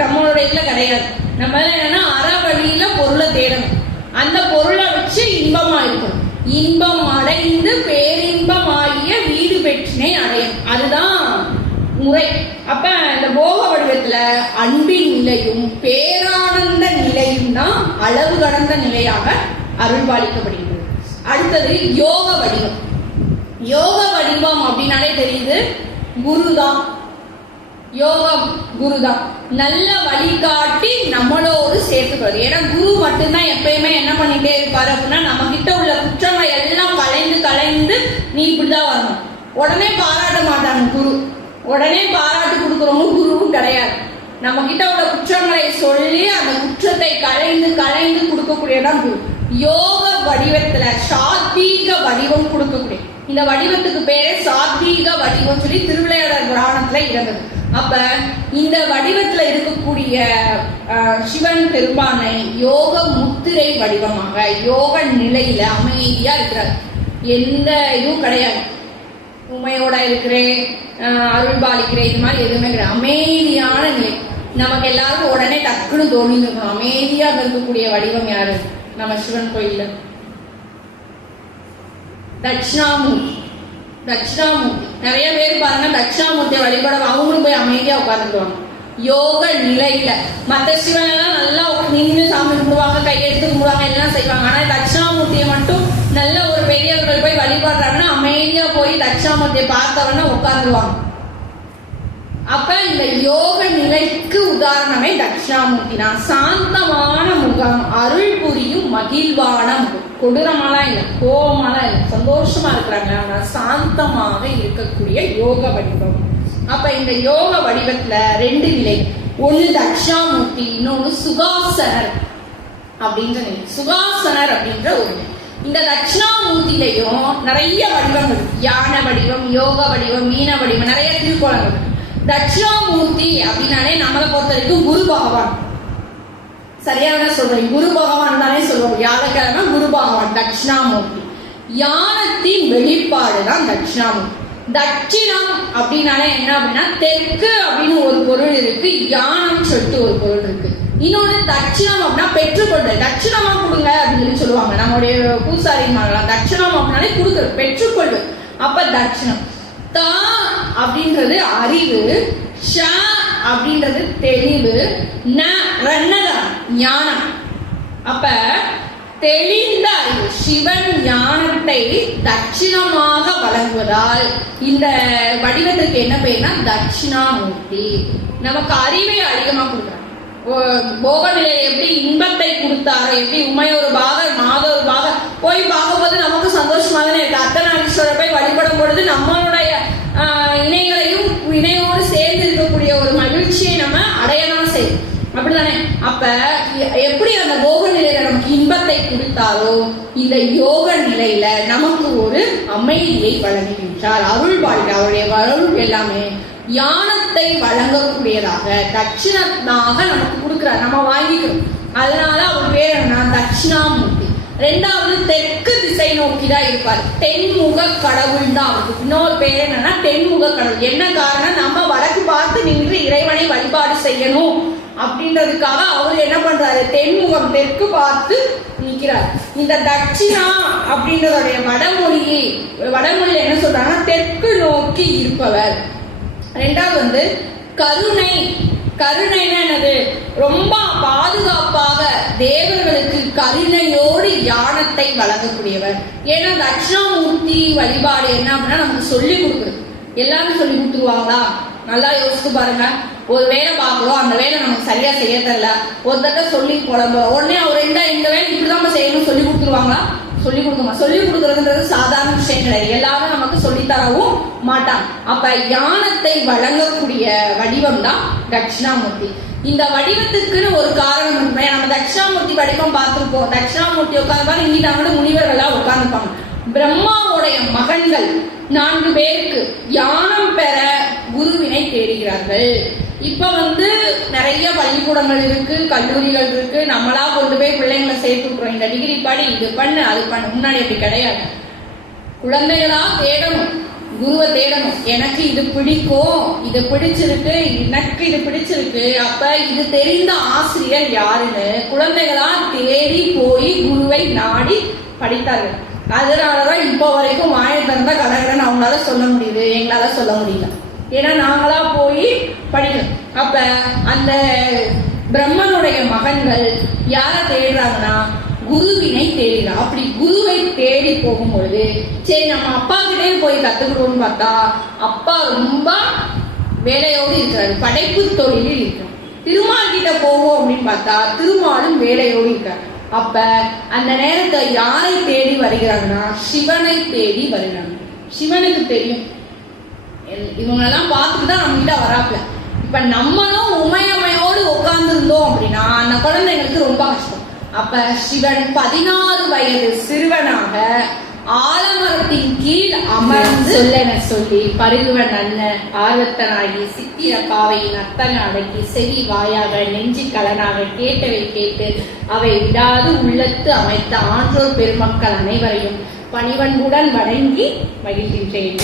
நம்மளோட இதுல கிடையாது. நம்ம என்னன்னா அறவழியில பொருளை தேடணும், அந்த பொருளை வச்சு இன்பமா இருக்கணும். இன்பம் அடைந்து பேரின்பம் ஆகிய வீடு பெற்றினை அடையும், அதுதான் முறை. அப்ப இந்த போக வடிவத்துல அன்பின் நிலையும் பேரானந்த நிலையும் தான் அளவு கடந்த நிலையாக அருள்பாலிக்கப்படுகிறது. அடுத்தது யோக வடிவம். யோக வடிவம் அப்படின்னாலே தெரியுது, குருதான். யோகம் குருதான், நல்ல வழிகாட்டி நம்மளோடு சேர்த்துக்கிறது. ஏன்னா குரு மட்டும்தான் எப்பயுமே என்ன பண்ணிட்டே இருப்பாரு அப்படின்னா, நம்ம கிட்ட உள்ள குற்றங்களை எல்லாம் கலைந்து நீ இப்படிதான் வரணும். உடனே பாராட்ட மாட்டாங்க குரு, உடனே பாராட்டு கொடுக்குறவங்க குருவும் கிடையாது. நம்ம கிட்ட உள்ள குற்றங்களை சொல்லி அந்த குற்றத்தை கலைந்து கொடுக்கக்கூடியதான் குரு. யோக வடிவத்துல சாத்வீக வடிவம் கொடுக்கக்கூடிய இந்த வடிவத்துக்கு பேரே சாத்வீக வடிவம் சொல்லி திருவிளையாடல் புராணத்துல இருந்தது. அப்ப இந்த வடிவத்துல இருக்கக்கூடிய சிவன் பெருமானை யோக முத்திரை வடிவமாக யோக நிலையில அமைதியா இருக்கிறார். எந்த இதுவும் கிடையாது, உண்மையோட இருக்கிறேன் அருள்பாலிக்கிறேன் இது மாதிரி எதுவுமே கிடையாது. அமைதியான நிலை. நமக்கு எல்லாருக்கும் உடனே டக்குன்னு தோணிருக்கணும். அமைதியாக இருக்கக்கூடிய வடிவம் யாரு? நம்ம சிவன் கோயில்ல தட்சிணாமூர்த்தி. நிறைய பேர் பாருங்க தட்சிணாமூர்த்தியை வழிபட அவங்களும் போய் அமைதியா உட்கார்ந்துக்குவாங்க யோக நிலையில. மற்ற சிவன் எல்லாம் நல்லா நின்று சாமி கும்பிடுவாங்க, கையெடுத்து கும்பிடுவாங்க, எல்லாம் செய்வாங்க. ஆனா தட்சிணாமூர்த்தியை மட்டும் நல்ல ஒரு பெரியவர்கள் போய் வழிபடுறாங்கன்னா அமைதியா போய் தட்சிணாமூர்த்தியை பார்த்தவன உட்கார்ந்துருவாங்க. அப்ப இந்த யோக நிலைக்கு உதாரணமே தட்சிணாமூர்த்தி தான். சாந்தமான முகம், அருள் புரியும் மகிழ்வான முகம். கொடூரமாலாம் இல்லை, கோபமாலாம் இல்லை, சந்தோஷமா இருக்கிறாங்க. ஆனா சாந்தமாக இருக்கக்கூடிய யோக வடிவம். அப்ப இந்த யோக வடிவத்துல ரெண்டு நிலை, ஒண்ணு தட்சிணாமூர்த்தி, இன்னொன்னு சுகாசனர் அப்படின்ற நிலை. சுகாசனர் அப்படின்ற ஒரு நிலை. இந்த தட்சிணாமூர்த்திலையும் நிறைய வடிவங்கள், யானை வடிவம், யோக வடிவம், மீன வடிவம், நிறைய திருக்கோலங்கள். தட்சிணாமூர்த்தி அப்படின்னாலே நம்மளை பொறுத்த வரைக்கும் குரு பகவான். சரியான சொல்றேன், குரு பகவான் தானே சொல்லுவோம். வியாழக்கிழமை குரு பகவான் தட்சிணாமூர்த்தி. யானத்தின் வெளிப்பாடு தான் தட்சிணாமூர்த்தி. தட்சிணம் அப்படின்னாலே என்ன அப்படின்னா தெற்கு அப்படின்னு ஒரு பொருள் இருக்கு, யானம் சொல்லிட்டு ஒரு பொருள் இருக்கு. இன்னொன்று தட்சிணம் அப்படின்னா பெற்றுக்கொள்வது. தட்சிணமா கொடுங்க அப்படின்னு சொல்லுவாங்க நம்முடைய பூசாரி மாறலாம். தட்சிணம் அப்படின்னாலே கொடுக்குறது, பெற்றுக்கொள்வது. அப்ப தட்சிணம் தான் அப்படின்றது அறிவு, ஷ அப்படின்றது தெளிவு, ரன்னதான் ஞானம். அப்ப தெளிந்த அறிவு சிவன் ஞானத்தை தட்சிணமாக வழங்குவதால் இந்த வடிவத்திற்கு என்ன பெயர்னா தட்சிணாமூர்த்தி. நமக்கு அறிவை அதிகமா கொடுக்குறாங்க. போக நிலையை எப்படி இன்பத்தை கொடுத்தாரு, எப்படி உமையொரு பாகர் மாதொரு பாகர் போய் பார்க்கும்போது நமக்கு சந்தோஷமா தானே இருக்கு. அர்த்தநாரீஸ்வரர் போய் வழிபடும் பொழுது நம்மளுடைய இணைகளையும் இணையோடு சேர்ந்து இருக்கக்கூடிய ஒரு மகிழ்ச்சியை நம்ம அடையதான் செய்யும், அப்படிதானே? அப்ப எப்படி அந்த போக நிலையில நமக்கு இன்பத்தை கொடுத்தாரோ இந்த யோக நிலையில நமக்கு ஒரு அமைதியை வழங்குகின்றார். அருள் வாழ்க்கை அவருடைய அருள் எல்லாமே ஞானத்தை வழங்கக்கூடியதாக தட்சிணமாக நமக்கு கொடுக்கிறார், நம்ம வாங்கிக்கிறோம். அதனால அவர் பேர் என்ன, தட்சிணாமூர்த்தி. ரெண்டாவது தெற்கு திசை நோக்கிதான் இருப்பார். தென்முக கடவுள் தான் அவருக்கு இன்னொரு பேர் என்னன்னா தென்முக கடவுள். என்ன காரணம், நம்ம வடக்கு பார்த்து நின்று இறைவனை வழிபாடு செய்யணும் அப்படின்றதுக்காக அவர் என்ன பண்றாரு, தென்முகம் தெற்கு பார்த்து நிற்கிறார். இந்த தட்சிணா அப்படின்றதுடைய வடமொழியில என்ன சொல்றாங்கன்னா தெற்கு நோக்கி இருப்பவர். ரெண்டாவது கருணை. கருணைன்னா என்னது, ரொம்ப பாதுகாப்பாக தேவர்களுக்கு கருணையோடு ஞானத்தை வழங்கக்கூடியவர். ஏன்னா தட்சிணாமூர்த்தி வழிபாடு என்ன அப்படின்னா நமக்கு சொல்லி கொடுக்குறது. எல்லாரும் சொல்லி கொடுத்துருவாங்களா, நல்லா யோசித்து பாருங்க. ஒரு வேலை பார்க்குறோம், அந்த வேலை நமக்கு சரியா செய்ய தெரியல, ஒரு தடவை சொல்லி புலம்ப உடனே அவர் இந்த வேலை இப்படிதான் செய்யணும் சொல்லி கொடுத்துருவாங்களா, சொல்லி கொடுக்கமா. சொல்லி கொடுக்கறதுன்றது சாதாரண விஷயம் கிடையாது, எல்லாரும் நமக்கு சொல்லித்தரவும் மாட்டாங்க. அப்ப ஞானத்தை வழங்கக்கூடிய வடிவம் தான் தட்சிணாமூர்த்தி. இந்த வடிவத்துக்குன்னு ஒரு காரணம் இருக்கு. நம்ம தட்சிணாமூர்த்தி வடிவம் பார்த்திருப்போம். தட்சிணாமூர்த்தி உட்கார்ந்து இங்கிட்ட முனிவர்களா உட்கார்ந்துப்பாங்க. பிரம்மாவுடைய மகன்கள் 4 பேருக்கு ஞானம் பெற குருவினை தேடுகிறார்கள். இப்ப நிறைய பள்ளிக்கூடங்கள் இருக்கு, கல்லூரிகள் இருக்கு, நம்மளா கொண்டு போய் பிள்ளைங்களை சேர்த்துக்கிறோம். இந்த டிகிரி படி, இது பண்ணு, அது பண்ணு. முன்னாடி அப்படி கிடையாது. குழந்தைகளா தேடணும், குருவை தேடணும். எனக்கு இது பிடிக்கும், இது பிடிச்சிருக்கு, எனக்கு இது பிடிச்சிருக்கு, அப்ப இது தெரிந்த ஆசிரியர் யாருன்னு குழந்தைகளா தேடி போய் குருவை நாடி படித்தார்கள். அதனாலதான் இப்ப வரைக்கும் மாயத்திறந்த கடகரன் அவங்களால சொல்ல முடியுது, எங்களால சொல்ல முடியல. ஏன்னா நாங்களா போய் படிக்கணும். அப்ப அந்த பிரம்மனுடைய மகன்கள் யார தேடுறாங்கன்னா குருவினை தேடுறாங்க. அப்படி குருவை தேடி போகும்பொழுது சரி நம்ம அப்பா கிட்டே போய் கத்துக்கணும்னு பார்த்தா அப்பா ரொம்ப வேலையோடு இருக்கிறாரு, படைப்பு தொழிலில் இருக்கிறார். திருமால் கிட்ட போவோம் அப்படின்னு பார்த்தா திருமாலும் வேலையோடு இருக்காரு. அப்ப அந்த நேரத்தை யாரை தேடி வருகிறாங்கன்னா சிவனை தேடி வருகிறாங்க. சிவனுக்கு தெரியும் இவங்களெல்லாம் பார்த்துட்டு தான் நம்ம கிட்ட வராப்ல. இப்ப நம்மளும் உமையமையோடு உட்கார்ந்து இருந்தோம் அப்படின்னா அந்த குழந்தைங்களுக்கு ரொம்ப கஷ்டம். அப்ப சிவன் 16 வயது சிறுவனாக ஆலமரத்தின் கீழ் அமர்ந்து சொல்லென சொல்லி பருகுவன் அண்ணன் ஆர்வத்தனாகி சித்திர பாவையின் அத்தனை அடக்கி செவி வாயாக நெஞ்சு கலனாக கேட்டவை கேட்டு அவை விடாது உள்ளத்து அமைத்த ஆன்றோர் பெருமக்கள் அனைவரையும் பணிவன்புடன் வணங்கி மகிழ்கின்றேன்.